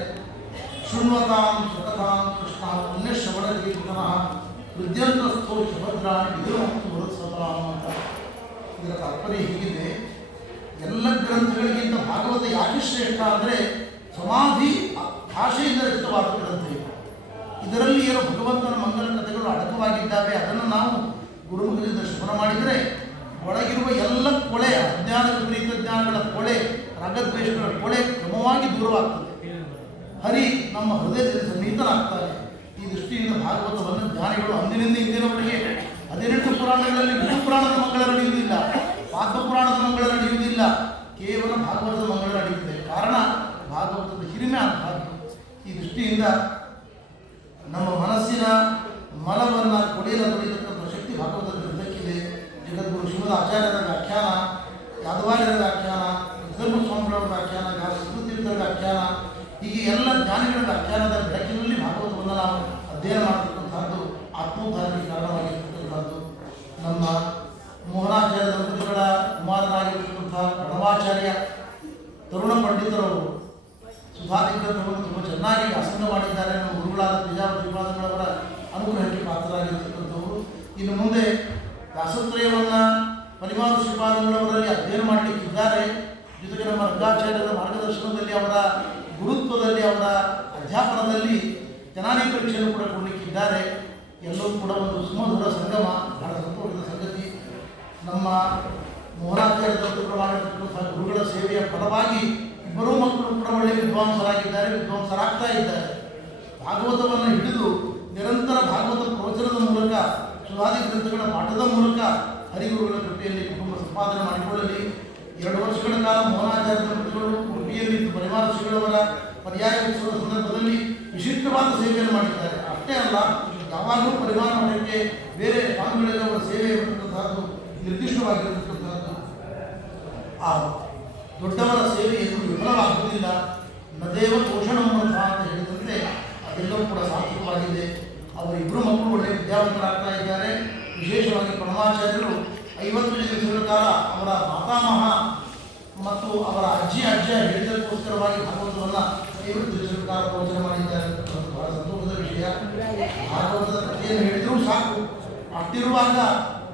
ಶೃಣ್ವತಾಂ ಸ್ವಕಥಾಂ ಕೃಷ್ಣ ಪುಣ್ಯ ಶ್ರವಣ ಕೀರ್ತನ ಹೃದಯಂತಸ್ಥೋ ಶುಭದ್ರಾಣಿ ವಿದುರಮುಕ್ತ ಮರುತ್ಸತಾಂ ಅಂತ. ಇದರ ತಾತ್ಪರ್ಯ ಹೀಗಿದೆ, ಎಲ್ಲ ಗ್ರಂಥಗಳಿಗಿಂತ ಭಾಗವತ ಯಾಕೆ ಶ್ರೇಷ್ಠ ಅಂದರೆ ಸಮಾಧಿ ಭಾಷೆಯಿಂದ ರಚಿತವಾದ ಗ್ರಂಥ ಇದು. ಇದರಲ್ಲಿ ಏನೋ ಭಗವಂತನ ಮಂಗಲ ಕಥೆಗಳು ಅಡಕವಾಗಿದ್ದಾವೆ. ಅದನ್ನು ನಾವು ಗುರುಮುಖದಿಂದ ಶ್ರವಣ ಮಾಡಿದರೆ ಒಳಗಿರುವ ಎಲ್ಲ ಕೊಳೆ, ಅಜ್ಞಾನ ವಿಪರೀತ ಜ್ಞಾನಗಳ ಕೊಳೆ, ರಾಗದ್ವೇಷಗಳ ಕೊಳೆ ಕ್ರಮವಾಗಿ ದೂರವಾಗ್ತದೆ. ಹರಿ ನಮ್ಮ ಹೃದಯದಲ್ಲಿ ಸನ್ನಿಹಿತನಾಗ್ತಾನೆ. ಈ ದೃಷ್ಟಿಯಿಂದ ಭಾಗವತವನ್ನು ಜ್ಞಾನಿಗಳು ಅಂದಿನಿಂದ ಇಂದಿನವರೆಗೆ 18 ಪುರಾಣಗಳಲ್ಲಿ ವಿಷ್ಣು ಪುರಾಣದ ಮಂಗಳ ನಡೆಯುವುದಿಲ್ಲ, ಪಾದ್ಮ ಪುರಾಣದ ಮಂಗಳ ನಡೆಯುವುದಿಲ್ಲ, ಕೇವಲ ಭಾಗವತದ ಮಂಗಳ ನಡೆಯುತ್ತದೆ. ಕಾರಣ ಭಾಗವತದ ಹಿರಿಮೆ ಅಂತಹದ್ದು. ಈ ದೃಷ್ಟಿಯಿಂದ ನಮ್ಮ ಮನಸ್ಸಿನ ಮಲವನ್ನು ಕೊಡೆಯಲು ತೊಡಿತಕ್ಕಂಥ ಶಕ್ತಿ ಭಾಗವತದ ಗ್ರಂಥಕ್ಕಿದೆ. ಜಗದ್ಗುರು ಶ್ರೀಮದ್ ಆಚಾರ್ಯರ ವ್ಯಾಖ್ಯಾನ, ಯಾದವಾರ್ಯರ ವ್ಯಾಖ್ಯಾನ, ಧರ್ಮಸ್ವಾಮಿಗಳವರ ವ್ಯಾಖ್ಯಾನ, ಸುತೀರ್ಥರ ವ್ಯಾಖ್ಯಾನ, ಹೀಗೆ ಎಲ್ಲ ಜ್ಞಾನಿಗಳ ವ್ಯಾಖ್ಯಾನದ ಬೆಳಕಿನಲ್ಲಿ ಭಾಗವತವನ್ನು ನಾವು ಅಧ್ಯಯನ ಮಾಡತಕ್ಕಂಥದ್ದು ಆತ್ಮೋದ್ಧಾರಕ್ಕೆ ಕಾರಣವಾಗಿರ್ತಕ್ಕಂಥದ್ದು. ನಮ್ಮ ಮೋಹನಾಚಾರ್ಯ ದಂಪತಿಗಳ ಕುಮಾರರಾಗಿರ್ತಕ್ಕಂಥ ಪ್ರಣವಾಚಾರ್ಯ ತರುಣ ಪಂಡಿತರವರು ಸುಧಾಧಿಕರಣವನ್ನು ತುಂಬ ಚೆನ್ನಾಗಿ ವ್ಯಾಸಂಗ ಮಾಡಿದ್ದಾರೆ. ನಮ್ಮ ಗುರುಗಳಾದ ತ್ರಿಜಾವತಿಪಾದಗಳವರ ಅನುಗ್ರಹಕ್ಕೆ ಪಾತ್ರರಾಗಿರ್ತಕ್ಕಂಥವರು. ಇನ್ನು ಮುಂದೆ ವ್ಯಾಸತ್ರಯವನ್ನು ಪರಿವಾರ ಶ್ರೀಪಾದಗಳವರಲ್ಲಿ ಅಧ್ಯಯನ ಮಾಡಲಿಕ್ಕಿದ್ದಾರೆ. ಜೊತೆಗೆ ನಮ್ಮ ರಂಗಾಚಾರ್ಯರ ಮಾರ್ಗದರ್ಶನದಲ್ಲಿ, ಅವರ ಗುರುತ್ವದಲ್ಲಿ, ಅವರ ಅಧ್ಯಾಪನದಲ್ಲಿ ಜನಾನಿ ಪರೀಕ್ಷೆಯನ್ನು ಕೂಡ ಕೊಡಲಿಕ್ಕಿದ್ದಾರೆ. ಎಲ್ಲವೂ ಕೂಡ ಒಂದು ಸುಮಧುರ ಸಂಗಮ, ಬಹಳ ಸಂತೋಷದ ಸಂಗತಿ. ನಮ್ಮ ಮೋಹನಾಚಾರ್ಯ ದಂಪತಿಗಳು ಮಾಡಿರ್ತಕ್ಕಂಥ ಗುರುಗಳ ಸೇವೆಯ ಫಲವಾಗಿ ಇಬ್ಬರೂ ಮಕ್ಕಳು ಕೂಡ ಒಳ್ಳೆಯ ವಿದ್ವಾಂಸರಾಗಿದ್ದಾರೆ, ವಿದ್ವಾಂಸರಾಗ್ತಾ ಇದ್ದಾರೆ. ಭಾಗವತವನ್ನು ಹಿಡಿದು ನಿರಂತರ ಭಾಗವತ ಪ್ರವಚನದ ಮೂಲಕ, ಸುಧಾದಿ ಗ್ರಂಥಗಳ ಪಾಠದ ಮೂಲಕ ಹರಿಗುರುಗಳ ಕೃಪೆಯಲ್ಲಿ ಕುಟುಂಬ ಸಂಪಾದನೆ ಮಾಡಿಕೊಳ್ಳಲಿ. 2 ವರ್ಷಗಳ ಕಾಲ ಮೋಹನಾಚಾರ್ಯ ದಂಪತಿಗಳು ಉಡುಪಿಯಲ್ಲಿದ್ದು ಪರಿವಾರ ಶ್ರೀಗಳವರ ಪರ್ಯಾಯ ಉತ್ಸವದ ಸಂದರ್ಭದಲ್ಲಿ ವಿಶಿಷ್ಟವಾದ ಸೇವೆಯನ್ನು ಮಾಡಿದ್ದಾರೆ. ಅಷ್ಟೇ ಅಲ್ಲ, ಯಾವಾಗಲೂ ಪರಿವಾರ ಮಠಕ್ಕೆ ಬೇರೆ ಸ್ವಾಮಿಗಳಿಗೆ ಅವರ ಸೇವೆ ಇರತಕ್ಕಂಥದ್ದು ನಿರ್ದಿಷ್ಟವಾಗಿರತಕ್ಕಂಥದ್ದು. ಆ ದೊಡ್ಡವರ ಸೇವೆ ಎಂದು ವಿಫಲವಾಗುವುದಿಲ್ಲ. ನದೇವ ಪೋಷಣವನ್ನು ಅಂತ ಹೇಳಿದಂತೆ ಸಾರ್ಥಕವಾಗಿದೆ. ಅವರಿಬ್ಬರು ಮಕ್ಕಳು ಒಳ್ಳೆಯ ವಿದ್ಯಾವಂತರಾಗ್ತಾ ಇದ್ದಾರೆ. ವಿಶೇಷವಾಗಿ ಪ್ರಣವಾಚಾರ್ಯರು 50 ದಿವಸಗಳ ಕಾಲ ಅವರ ಮಾತಾಮಹ ಮತ್ತು ಅವರ ಅಜ್ಜ ಹೇಳಿದಕ್ಕೋಸ್ಕರವಾಗಿ ಭಾಗವತವನ್ನು 50 ದಿವಸಗಳ ಕಾಲ ಪ್ರವಚನ ಮಾಡಿದ್ದಾರೆ. ಬಹಳ ಸಂತೋಷದ ವಿಷಯ. ಭಾಗವತದ ಕಥೆಯನ್ನು ಹೇಳಿದರೂ ಸಾಕು, ಅಷ್ಟಿರುವಾಗ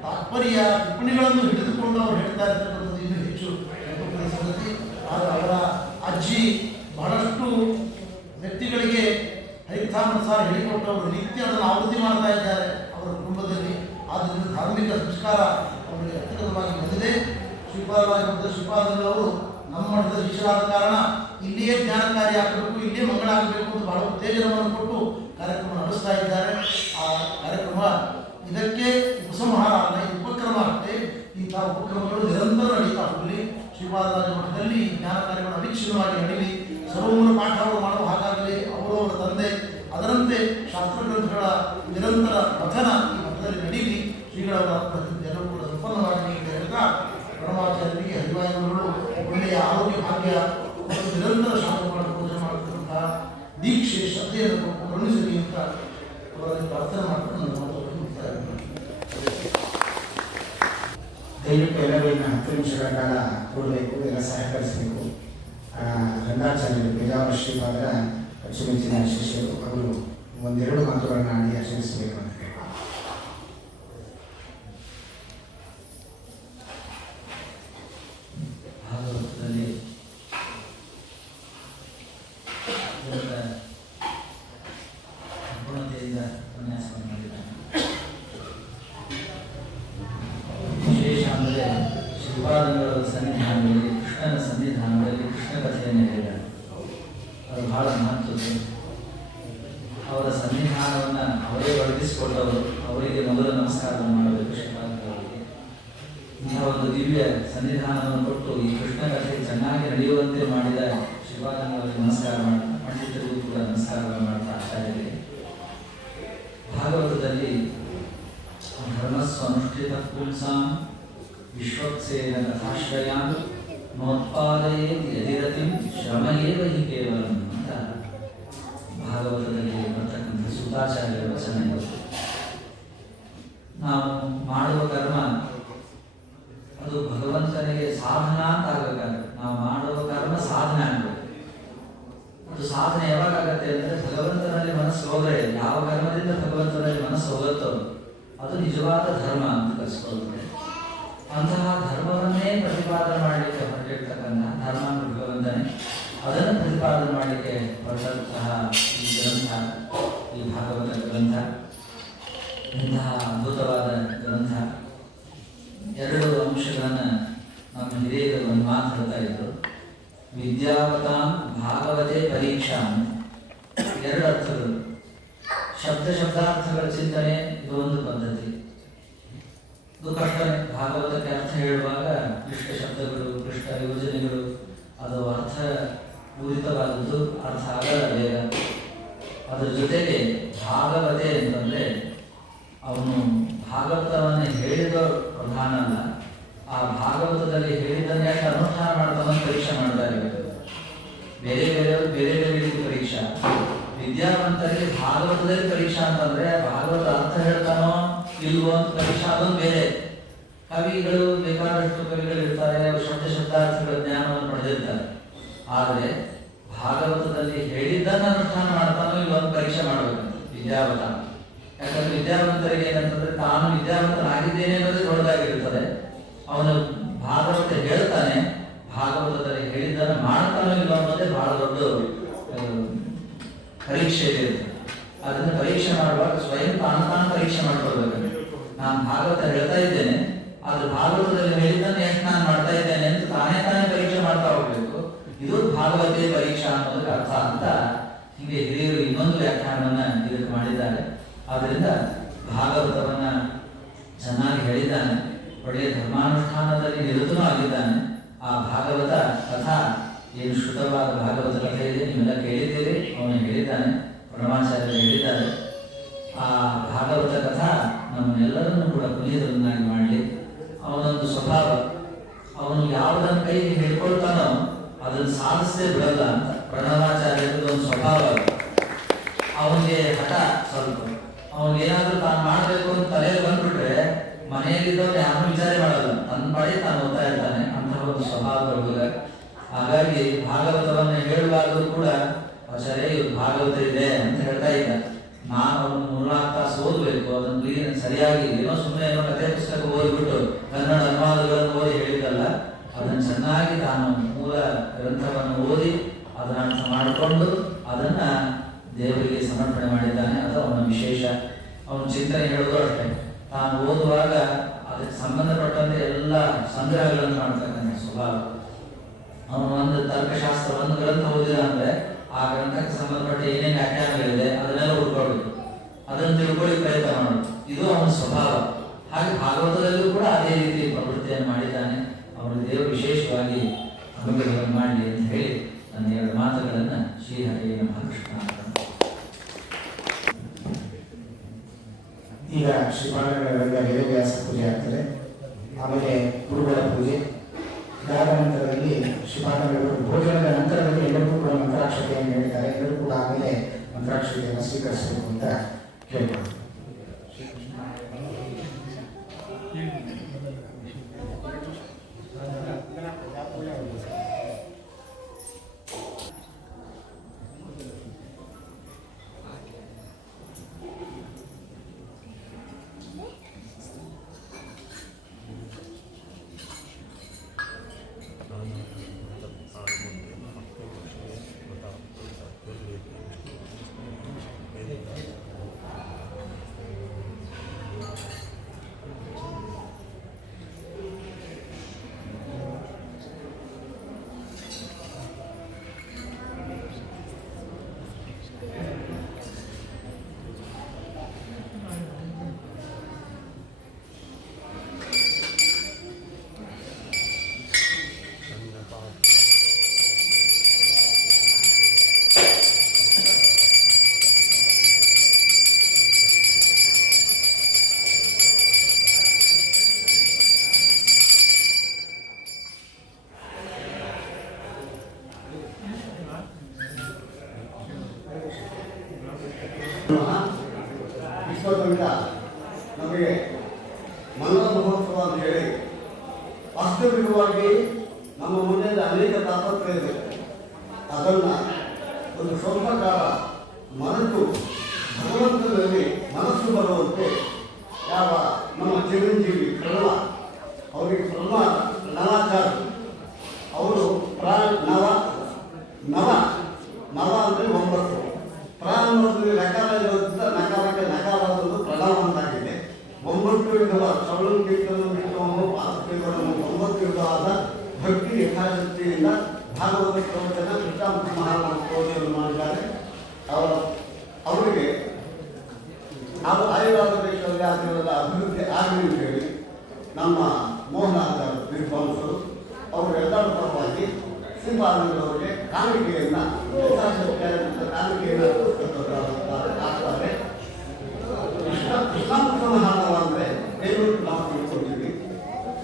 ತಾತ್ಪರ್ಯ ಟಿಪ್ಪಣಿಗಳನ್ನು ಹಿಡಿದುಕೊಂಡು ಅವರು ಹೇಳ್ತಾ ಇರ್ತಕ್ಕಂಥದ್ದು ಇನ್ನೂ ಹೆಚ್ಚು ಸಂತೋಷದ ಸಂಗತಿ. ಆದರೆ ಅವರ ಅಜ್ಜಿ ಬಹಳಷ್ಟು ವ್ಯಕ್ತಿಗಳಿಗೆ ಹರಿಕಥಾಮೃತಸಾರ ಹೇಳಿಕೊಟ್ಟವರು ನಿತ್ಯ ಅದನ್ನು ಆವೃತ್ತಿ ಮಾಡ್ತಾ ಇದ್ದಾರೆ ಅವರ ಕುಟುಂಬದಲ್ಲಿ. ಆದ್ದರಿಂದ ಧಾರ್ಮಿಕ ಸಂಸ್ಕಾರ ಅವರಿಗೆ ಅತ್ಯಗತವಾಗಿ ಬಂದಿದೆ. ಶ್ರೀಪಾದರವರು ನಮ್ಮ ಮಠದ ಶಿಷ್ಯರಾದ ಕಾರಣ ಇಲ್ಲಿಯೇ ಜ್ಞಾನಕಾರಿ ಆಗಬೇಕು, ಇಲ್ಲಿಯೇ ಮಂಗಳ ಆಗಬೇಕು ಅಂತ ಬಹಳ ಉತ್ತೇಜನವನ್ನು ಕೊಟ್ಟು ಕಾರ್ಯಕ್ರಮ ನಡೆಸ್ತಾ ಇದ್ದಾರೆ. ಆ ಕಾರ್ಯಕ್ರಮ ಇದಕ್ಕೆ ಉಪಸಂಹಾರ ಅಲ್ಲ, ಉಪಕ್ರಮ ಅಷ್ಟೇ. ಇಂತಹ ಉಪಕ್ರಮಗಳು ನಿರಂತರ ನಡೀತಾ ಹೋಗಲಿ. ಶ್ರೀಪಾದರಾಜ ಮಠದಲ್ಲಿ ಜ್ಞಾನ ಕಾರ್ಯಗಳು ಅವಿಚ್ಛಿನ್ನವಾಗಿ ನಡೀಲಿ. ಸರ್ವಮೂಲ ಪಾಠ ಅವರು ಮಾಡುವ ಹಾಗಾಗಲಿ. ಅವರವರ ತಂದೆ ಅದರಂತೆ ಶಾಸ್ತ್ರಗ್ರಂಥಗಳ ನಿರಂತರ ಪಠನ ಈ ಮಠದಲ್ಲಿ ನಡೀಲಿ. ಶ್ರೀಗಳವರ ಜನರು ಕೂಡ ಸಂಪನ್ನವಾಗಿ ಅಂತ ಹೇಳ್ತಾ ಪ್ರಣವಾಚಾರ್ಯರಿಗೆ ಹರಿವಾಯುಗಳು ಒಳ್ಳೆಯ ಆರೋಗ್ಯ ಭಾಗ್ಯ ಮತ್ತು ನಿರಂತರ ಶಾಸ್ತ್ರಗಳ ಪೂಜೆ ಮಾಡತಕ್ಕಂತಹ ದೀಕ್ಷೆ ಶ್ರದ್ಧೆಯನ್ನು ಕರುಣಿಸಲಿ ಅಂತ ಅವರಲ್ಲಿ ಪ್ರಾರ್ಥನೆ ಮಾಡ್ಕೊಂಡು ನನ್ನ ಮಾತುಗಳನ್ನು ಮುಕ್ತಾಯ ಮಾಡ್ತೀನಿ. ದಯವಿಟ್ಟು ಎಲ್ಲರೂ ಇನ್ನು 10 ನಿಮಿಷಗಳ ಕಾಲ ಕೊಡಬೇಕು, ಎಲ್ಲ ಸಹಕರಿಸಬೇಕು. ರಂಗಾಚಾರ್ಯರು ಪೇಜಾವರ ಶ್ರೀಪಾದರ ಅಚ್ಚುಮೆಚ್ಚಿನ ಶಿಷ್ಯರು, ಅವರು ಒಂದೆರಡು ಮಾತುಗಳನ್ನು ಆಡಿ ಆಚರಿಸಬೇಕು ಅಂತ ಹೇಳಿ. ಭಾಗವತದಲ್ಲಿ ಸಂಪೂರ್ಣತೆಯಿಂದ ಉಪನ್ಯಾಸವನ್ನು ಮಾಡಿದ್ದಾನೆ. ವಿಶೇಷ ಅಂದರೆ ಶ್ರೀಪಾದಗಳ ಸನ್ನಿಧಾನದಲ್ಲಿ, ಕೃಷ್ಣನ ಸನ್ನಿಧಾನದಲ್ಲಿ ಕೃಷ್ಣ ಕಥೆಯನ್ನು ಹೇಳಿದ್ದಾನೆ. ಅದು ಬಹಳ ಮಹತ್ವದ್ದು. ಅವರ ಸನ್ನಿಧಾನವನ್ನು ಅವರೇ ಒದಗಿಸಿಕೊಂಡವರು, ಅವರಿಗೆ ಮೊದಲ ನಮಸ್ಕಾರವನ್ನು ಮಾಡಬೇಕು ಶ್ರೀಪಾದಗಳಿಗೆ. ಇಂತಹ ಒಂದು ದಿವ್ಯ ಸನ್ನಿಧಾನವನ್ನು ಕೊಟ್ಟು ಈ ಕೃಷ್ಣ ಕಥೆ ಚೆನ್ನಾಗಿ ನಡೆಯುವಂತೆ ಮಾಡಿದ ಶ್ರೀಪಾದಗಳಿಗೆ ನಮಸ್ಕಾರ ಪಂಡಿತರಿಗೂ ಕೂಡ ನಮಸ್ಕಾರವನ್ನು ಮಾಡ್ತಾ ಆಚಾರ್ಯರಿಗೆ. ಭಾಗವತದಲ್ಲಿ ಧರ್ಮಸ್ವ ಅನುಷ್ಠಿತ ಪುಂಸಾಂ ವಿಶ್ವಕ್ಸೇನ ಕಥಾಶ್ರಯಾನ್ ನೋತ್ಪಾದಯೇತ್ ಯದಿರತಿಂ ಶ್ರಮ ಏವ ಹಿ ಕೇವಲಂ ಅಂತ ಭಾಗವತದಲ್ಲಿ ಬರ್ತಕ್ಕಂಥ ಸೂತಾಚಾರ್ಯರ ವಚನ ಇದು. ನಾವು ಮಾಡುವ ಕರ್ಮ ಅದು ಭಗವಂತನಿಗೆ ಸಾಧನ ಅಂತ ಆಗಬೇಕಾಗುತ್ತೆ. ನಾವು ಮಾಡುವ ಕರ್ಮ ಸಾಧನೆ ಆಗಬೇಕು. ಅದು ಸಾಧನೆ ಯಾವಾಗ ಆಗತ್ತೆ ಅಂದರೆ ಭಗವಂತನಲ್ಲಿ ಮನಸ್ಸು ಹೋದರೆ, ಯಾವ ಕರ್ಮದಿಂದ ಭಗವಂತನಲ್ಲಿ ಮನಸ್ಸು ಹೋಗುತ್ತೋ ಅದು ನಿಜವಾದ ಧರ್ಮ ಅಂತ ಕಲಿಸ್ಕೊಳ್ಳುತ್ತೆ. ಅಂತಹ ಧರ್ಮವನ್ನೇ ಪ್ರತಿಪಾದನೆ ಮಾಡಲಿಕ್ಕೆ ಹೊರಟಿರ್ತಕ್ಕಂಥ ಧರ್ಮ ಭಗವಂತನೇ, ಅದನ್ನು ಪ್ರತಿಪಾದನೆ ಮಾಡಲಿಕ್ಕೆ ಹೊರಟಂತಹ ಈ ಗ್ರಂಥ, ಈ ಭಾಗವತ ಗ್ರಂಥ ಇಂತಹ ಅದ್ಭುತವಾದ ಗ್ರಂಥ. 2 ಅಂಶಗಳನ್ನು ನಮ್ಮ ಹಿರಿಯರು ಒಂದು ಮಾತು ಹೇಳ್ತಾ ಇದ್ರು. ವಿದ್ಯಾವತಾಂ ಭಾಗವತೆ ಪರೀಕ್ಷಾ, 2 ಅರ್ಥಗಳು. ಶಬ್ದಾರ್ಥಗಳ ಚಿಂತನೆ ಇದು ಒಂದು ಪದ್ಧತಿ. ಇದು ಕಷ್ಟನೇ. ಭಾಗವತಕ್ಕೆ ಅರ್ಥ ಹೇಳುವಾಗ ಕ್ಲಿಷ್ಟ ಶಬ್ದಗಳು, ಕ್ಲಿಷ್ಟ ಯೋಜನೆಗಳು, ಅದು ಅರ್ಥ ಪೂರಿತವಾದದ್ದು, ಅರ್ಥ ಆಗಲ್ಲ ಬೇಗ. ಅದರ ಜೊತೆಗೆ ಭಾಗವತೆ ಅಂತಂದರೆ ಅವನು ಭಾಗವತವನ್ನು ಹೇಳಿದ ಪ್ರಧಾನ ಅಲ್ಲ, ಆ ಭಾಗವತದಲ್ಲಿ ಹೇಳಿದ್ದನ್ನೇ ಅನುಷ್ಠಾನ ಮಾಡ್ತಾನೆ ಪರೀಕ್ಷೆ ಮಾಡ್ತಾ ಇರಬೇಕು. ಬೇರೆ ಬೇರೆಯವರು ಬೇರೆ ಬೇರೆ ರೀತಿ ಪರೀಕ್ಷಾ. ವಿದ್ಯಾವಂತರಿಗೆ ಭಾಗವತದಲ್ಲಿ ಪರೀಕ್ಷಾ ಅಂತಂದ್ರೆ ಭಾಗವತ ಅರ್ಥ ಹೇಳ್ತಾನೋ ಇಲ್ವೋ ಅಂತ ಪರೀಕ್ಷಾ, ಅದೊಂದು ಬೇರೆ. ಕವಿಗಳು ಬೇಕಾದಷ್ಟು ಕವಿಗಳು ಇರ್ತಾರೆ, ಅವರು ಶಬ್ದಾರ್ಥಗಳ ಜ್ಞಾನವನ್ನು ಪಡೆದಿರ್ತಾರೆ. ಆದರೆ ಭಾಗವತದಲ್ಲಿ ಹೇಳಿದ್ದನ್ನು ಅನುಷ್ಠಾನ ಮಾಡ್ತಾನೋ ಇಲ್ವೋ ಅಂತ ಪರೀಕ್ಷೆ ಮಾಡಬೇಕಂತ ವಿದ್ಯಾವತ. ಯಾಕಂದ್ರೆ ವಿದ್ಯಾವಂತರಿಗೆ ಏನಂತಂದ್ರೆ ತಾನು ವಿದ್ಯಾವಂತನಾಗಿದ್ದೇನೆ ಅನ್ನೋದೇ ದೊಡ್ಡದಾಗಿರ್ತದೆ. ಅವನು ಭಾಗವತ ಹೇಳ್ತಾನೆ, ಭಾಗವತದಲ್ಲಿ ಹೇಳಿದ್ದನ್ನು ಮಾಡ್ತಾನೋ ಇಲ್ಲ ಅನ್ನೋದೇ ಬಹಳ ದೊಡ್ಡ ಪರೀಕ್ಷೆ ಇರುತ್ತೆ. ಅದನ್ನು ಪರೀಕ್ಷೆ ಮಾಡುವಾಗ ಸ್ವಯಂ ತಾನು ಪರೀಕ್ಷೆ ಮಾಡ್ಕೊಳ್ಬೇಕಂದ್ರೆ, ನಾನು ಭಾಗವತ ಹೇಳ್ತಾ ಇದ್ದೇನೆ, ಆದ್ರೆ ಭಾಗವತದಲ್ಲಿ ಹೇಳಿದ್ದನ್ನು ಎಷ್ಟು ನಾನು ಮಾಡ್ತಾ ಇದ್ದೇನೆ ಅಂತ ತಾನೇ ಪರೀಕ್ಷೆ ಮಾಡ್ತಾ ಹೋಗ್ಬೇಕು. ಇದು ಭಾಗವತೆ ಪರೀಕ್ಷಾ ಅನ್ನೋದಕ್ಕೆ ಅರ್ಥ ಅಂತ ಹೀಗೆ ಹಿರಿಯರು ಇನ್ನೊಂದು ವ್ಯಾಖ್ಯಾನವನ್ನ ಇದಕ್ಕೆ ಮಾಡಿದ್ದಾರೆ. ಆದ್ದರಿಂದ ಭಾಗವತವನ್ನ ಚೆನ್ನಾಗಿ ಹೇಳಿದ್ದಾನೆ, ಒಳ್ಳೆಯ ಧರ್ಮಾನುಷ್ಠಾನದಲ್ಲಿ ನಿರತನೂ ಆಗಿದ್ದಾನೆ. ಆ ಭಾಗವತ ಕಥಾ ಏನು ಶ್ರುತವಾದ ಭಾಗವತ ಕಥೆ ಇದೆ, ನೀವೆಲ್ಲ ಕೇಳಿದ್ದೀರಿ. ಅವನು ಹೇಳಿದ್ದಾನೆ, ಪ್ರಣವಾಚಾರ್ಯರು ಹೇಳಿದ್ದಾರೆ. ಆ ಭಾಗವತ ಕಥಾ ನಮ್ಮನ್ನೆಲ್ಲರನ್ನೂ ಕೂಡ ಪುನೀತರನ್ನಾಗಿ ಮಾಡಲಿ. ಅವನೊಂದು ಸ್ವಭಾವ, ಅವನು ಯಾವುದನ್ನು ಕೈಗೆ ಹಿಡ್ಕೊಳ್ತಾನೋ ಅದನ್ನು ಸಾಧಿಸದೇ ಬಿಡಲ್ಲ ಅಂತ ಪ್ರಣವಾಚಾರ್ಯರದ್ದು ಒಂದು ಸ್ವಭಾವ. ಅವನಿಗೆ ಹಠ ಸ್ವಲ್ಪ. ಅವನಿಗೇನಾದ್ರೂ ತಾನು ಮಾಡಬೇಕು ಅಂತ ತಲೆಯಲ್ಲಿ ಬಂದ್ಬಿಟ್ರೆ ಮನೆಯಲ್ಲಿದ್ದವ್ರು ಯಾರನ್ನೂ ವಿಚಾರ ಮಾಡಲ್ಲ, ತನ್ನ ಪಾಡಿ ತಾನು ಓದ್ತಾ ಇರ್ತಾನೆ. ಅಂತಹ ಒಂದು ಸ್ವಭಾವದ ಹುಡುಗ. ಹಾಗಾಗಿ ಭಾಗವತವನ್ನು ಹೇಳುವಾಗಲೂ ಕೂಡ ಆಚಾರ್ಯ ಇವ್ರು ಭಾಗವತ ಇದೆ ಅಂತ ಹೇಳ್ತಾ ಇದ್ದ. ನಾನು ಅವನು 3-4 ತಾಸು ಓದಬೇಕು, ಅದನ್ನು ಸರಿಯಾಗಿ ಏನೋ ಸುಮ್ಮನೆ ಏನೋ ಕಥೆ ಪುಸ್ತಕ ಓದಿಬಿಟ್ಟು ಕನ್ನಡ ಅನುವಾದಗಳನ್ನು ಓದಿ ಹೇಳಿದ್ದಲ್ಲ, ಅದನ್ನು ಚೆನ್ನಾಗಿ ತಾನು ಮೂಲ ಗ್ರಂಥವನ್ನು ಓದಿ ಅದನ್ನು ಅರ್ಥ ಮಾಡಿಕೊಂಡು ಅದನ್ನ ದೇವರಿಗೆ ಸಮರ್ಪಣೆ ಮಾಡಿದ್ದಾನೆ. ಅದು ಅವನ ವಿಶೇಷ. ಅವನ ಚಿಂತನೆ ಹೇಳೋದು ಅಷ್ಟೇ, ತಾನು ಓದುವಾಗ ಅದಕ್ಕೆ ಸಂಬಂಧಪಟ್ಟಂತೆ ಎಲ್ಲ ಸಂಗ್ರಹಗಳನ್ನು ಮಾಡ್ತಕ್ಕಂಥ ಸ್ವಭಾವ. ಅವನು ಒಂದು ತರ್ಕಶಾಸ್ತ್ರ ಒಂದು ಗ್ರಂಥ ಓದಿದ ಅಂದ್ರೆ ಆ ಗ್ರಂಥಕ್ಕೆ ಸಂಬಂಧಪಟ್ಟ ಏನೇನು ವ್ಯಾಖ್ಯಾನಗಳಿದೆ ಅದನ್ನೆಲ್ಲ ಹುಡ್ಕೊಳ್ಬೇಕು, ಅದನ್ನು ತಿಳ್ಕೊಳ್ಳಿ ಪ್ರಯತ್ನ ಮಾಡೋದು. ಇದು ಅವನ ಸ್ವಭಾವ. ಹಾಗೆ ಭಾಗವತದಲ್ಲೂ ಕೂಡ ಅದೇ ರೀತಿ ಪ್ರವೃತ್ತಿಯನ್ನು ಮಾಡಿದ್ದಾನೆ. ಅವನು ದೇವರು ವಿಶೇಷವಾಗಿ ಅನುಗ್ರಹವನ್ನು ಮಾಡಲಿ ಅಂತ ಹೇಳಿ ನನ್ನ 2 ಮಾತುಗಳನ್ನು ಶ್ರೀಹರಿಯ ಮಹಾಕೃಷ್ಣ. ಈಗ ಶ್ರೀಪಾದಂಗಳವರಿಂದ ವೇದವ್ಯಾಸ ಪೂಜೆ ಆಗ್ತದೆ, ಆಮೇಲೆ ಗುರುಗಳ ಪೂಜೆ. ಇದಾದ ನಂತರದಲ್ಲಿ ಶ್ರೀಪಾದಂಗಳವರು ಭೋಜನದ ನಂತರದಲ್ಲಿ ಎಲ್ಲರಿಗೂ ಕೂಡ ಮಂತ್ರಾಕ್ಷತೆಯನ್ನು ಹೇಳಿದ್ದಾರೆ. ಎಲ್ಲರೂ ಕೂಡ ಆಮೇಲೆ ಮಂತ್ರಾಕ್ಷತೆಯನ್ನು ಸ್ವೀಕರಿಸಬೇಕು ಅಂತ ಕೇಳ್ತಾರೆ. ವಿಶ್ವದಿಂದ ನಮಗೆ ಮನನ ಮಹೋತ್ಸವ ಅಂತ ಹೇಳಿ ವಾಸ್ತವಿಕವಾಗಿ ನಮ್ಮ ಮುಂದೆ ಅನೇಕ ತಾಪತ್ರಯ ಇದೆ. ಅದನ್ನು ಒಂದು ಸ್ವಲ್ಪ ಕಾಲ ಮರೆತು ಭಗವಂತನಲ್ಲಿ ಮನಸ್ಸು ಬರುವಂತೆ ಯಾವ ನಮ್ಮ ಚಿರಂಜೀವಿ ಪ್ರಣವ, ಅವರಿಗೆ ಪ್ರಣವ ನವಾಚಾರ, ಅವರು ನವ ಅಂದರೆ 9 ಪ್ರಾರಂಭದಲ್ಲಿ ನಕಾರ ಇರೋದ್ರಿಂದ ನಕಾರಕ್ಕೆ ನಕಾರದೊಂದು ಪ್ರಣವ ಅಂತಾಗಿದೆ. 9 ವಿಧದ ಶ್ರವಣ ಕೀರ್ತನ ವಿಷ್ಣುವನ್ನು ಪಾತ್ರಗಳನ್ನು 9 ವಿಧವಾದ ಭಕ್ತಿ ಯಥಾಶಕ್ತಿಯಿಂದ ಭಾಗವತ ಪ್ರವಚನ ಕೃಷ್ಣಾಂಶ ಮಹಾರಾಜರು ಮಾಡಿದ್ದಾರೆ. ಅವರಿಗೆ ನಾವು ಆಯುರ್ವೇದ ಆದಿರದ ಅಭಿವೃದ್ಧಿ ಆಗಲಿ ಅಂತ ಹೇಳಿ ನಮ್ಮ ಮೋಹನಾಚಾರ ವಿದ್ವಾಂಸರು ಅವರೆಲ್ಲರ ಪರವಾಗಿ ಶ್ರೀಪಾದಂಗಳವರಿಗೆ ಕಾಣಿಕೆಯನ್ನು ಆಗ್ತಾರೆ. ಕೃಷ್ಣಾಂಶ ಮಹಾನವ ಅಂದರೆ ಏನು ನಾವು ತಿಳ್ಕೊಳ್ತೀವಿ.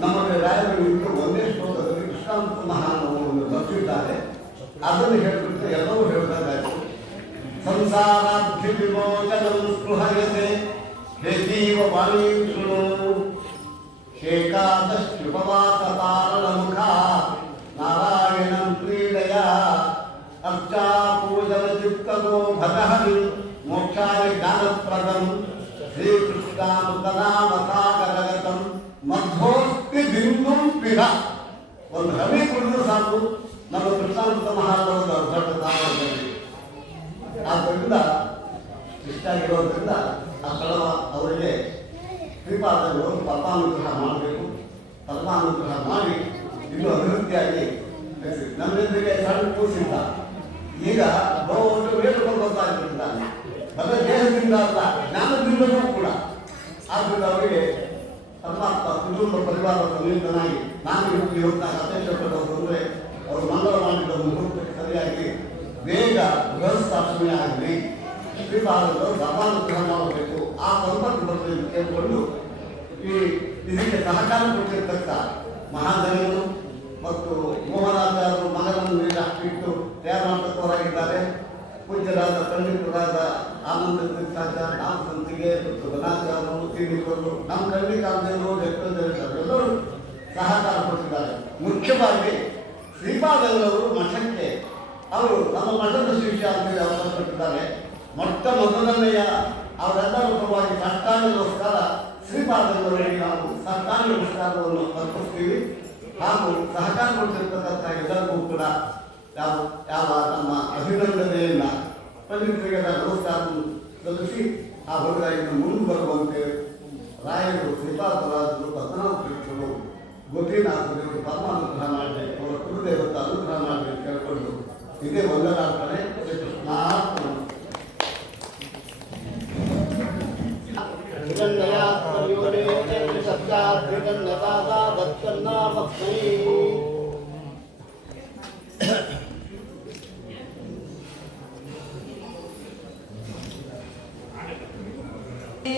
ನಮಗೆ ರಾಯರು ಇಟ್ಟು ಒಂದೇ ಶ್ಲೋಕದಲ್ಲಿ ಕೃಷ್ಣಾಂಶ ಮಹಾನವವನ್ನು ಬರೆದಿದ್ದಾರೆ. ಅದನ್ನು ಹೇಳಿಬಿಟ್ಟು ಎಲ್ಲವೂ ಹೇಳಬೇಕಾಯ್ತು. ಸಂಸಾರಾಬ್ಧಿ ವಿಮೋಚನಂ ಸ್ಪೃಹಯತೆ ಹೇ ಜೀವ ವಾಣಿ ಶೃಣು ಏಕಾದಶುಪವಾಸತಾರಣಮುಖ ನಾರಾಯಣಂ ಕ್ರೀಡಯ ಅರ್ಚಾ ಪೂಜನ ಚಿತ್ತಗೋ ಭಗಹರಿ ಮೋಕ್ಷಾಯ ಜ್ಞಾನಪ್ರದಂ ಶ್ರೀಕೃಷ್ಣಾಮೃತನಾಮಸಾಗರಗತಂ ಮಧ್ವೋಸ್ತಿ ಬಿಂದುಂ ಪಿಹ. ಒಂದು ಹನಿ ಕುಡಿದು ಸಾಕು ನಮ್ಮ ಕೃಷ್ಣಾಮೃತ ಮಹಾರಾಜರ ದೊಡ್ಡ ತಾಮದಲ್ಲಿ. ಆದ್ದರಿಂದ ಇಷ್ಟಾಗಿರೋದ್ರಿಂದ ಆ ಕಳವ ಅವರಿಗೆ ಶ್ರೀಪಾದಗಳು ಪರಮಾನುಗ್ರಹ ಮಾಡಬೇಕು. ಪರಮಾನುಗ್ರಹ ಮಾಡಿ ಇನ್ನೂ ಅಭಿವೃದ್ಧಿಯಾಗಿ ನಮ್ಮೆಂದಿಗೆ ಸಣ್ಣ ಕೂಸಿದ್ದ, ಈಗ ದೊಡ್ಡ ವೇಟಕೊಂಡು ಬರ್ತಾ ಇದ್ದಾನೆ. ಬರೀ ದೇಹದಿಂದ ಅಲ್ಲ, ಜ್ಞಾನದಿಂದಲೂ ಕೂಡ. ಆದ್ದರಿಂದ ಅವರಿಗೆ ಪರಮಾತ್ಮ ಕುಟುಂಬ ಪರಿವಾರ ಸಮೇತನಾಗಿ ನಾನು ಇವತ್ತಾಗ ಅಪೇಕ್ಷೆಪಟ್ಟವರು ಅಂದರೆ ಅವರು ಮಂಗಳ ಮಾಡಿದ ಮುಹೂರ್ತಕ್ಕೆ ಸರಿಯಾಗಿ ಬೇಗ ಗೃಹಸ್ಥಾಪನೆ ಆಗಲಿ, ಶ್ರೀಪಾದಗಳು ಧರ್ಮಾನುಗ್ರಹ ಮಾಡಬೇಕು. ಆ ಸಂಪತ್ತು ಬರ್ತದೆ ಕೇಳಿಕೊಂಡು ಇದಕ್ಕೆ ಸಹಕಾರ ಕೊಟ್ಟಿರ್ತಕ್ಕ ಮಹಾಜನರು ಮತ್ತು ಮೋಹನಾಚಾರ್ಯರು ಮಗನನ್ನು ಮೇಲೆ ಇಟ್ಟು ತಯಾರು ಮಾಡತಕ್ಕವರಾಗಿದ್ದಾರೆ. ಪೂಜ್ಯರಾದ ಪಂಡಿತರಾದ ಆನಂದ ತೀರ್ಥಾಚಾರ ನಾವು ಸಂತಿಗೆ ಮತ್ತು ಗಣಾಚಾರ್ಯರು ತೀರ್ಥರು ನಮ್ಮ ಕರ್ಣಿಕಾಂತರು ಎಲ್ಲರೂ ಸಹಕಾರ ಕೊಟ್ಟಿದ್ದಾರೆ. ಮುಖ್ಯವಾಗಿ ಶ್ರೀಪಾದಂಗಳವರು ಮಠಕ್ಕೆ ಅವರು ನಮ್ಮ ಮಠದ ಶಿಷ್ಯ ಅಂತೇಳಿ ಅವಕಾಶ ಕೊಟ್ಟಿದ್ದಾರೆ. ಮೊಟ್ಟ ಮೊದಲನೆಯ ಅವರೆಲ್ಲರ ಪರವಾಗಿ ಸಾಷ್ಟಾಂಗ ನಮಸ್ಕಾರ ಶ್ರೀಪಾದಂಗಳವರಿಗೆ ನಾವು ಸಾಷ್ಟಾಂಗ ನಮಸ್ಕಾರವನ್ನು ಅರ್ಪಿಸ್ತೀವಿ. ಹಾಗೂ ಸಹಕಾರ ಕೊಟ್ಟಿರ್ತಕ್ಕಂಥ ಎಲ್ಲರಿಗೂ ಕೂಡ ಯಾವ ನಮ್ಮ ಅಭಿನಂದನೆಯನ್ನು ಪಂಡಿತರಿಗೆ ನಮಸ್ಕಾರವನ್ನು ಸಲ್ಲಿಸಿ ಆ ಹುಡುಗ ಇನ್ನು ಮುಂದೆ ಬರುವಂತೆ ರಾಯರು, ಶ್ರೀಪಾದರಾಜರು, ಪದ್ಮನಾಭ ತೀರ್ಥರು, ಗೋಪಿನಾಥರು ಪರಮಾನುಗ್ರಹ ಮಾಡಿ ಅವರ ಕುಲದೇವತ ಅನುಗ್ರಹ ಮಾಡಿ ಕೇಳಿಕೊಂಡು ಇದೇ ವಂದನಾರ್ಥನೆ. ಈ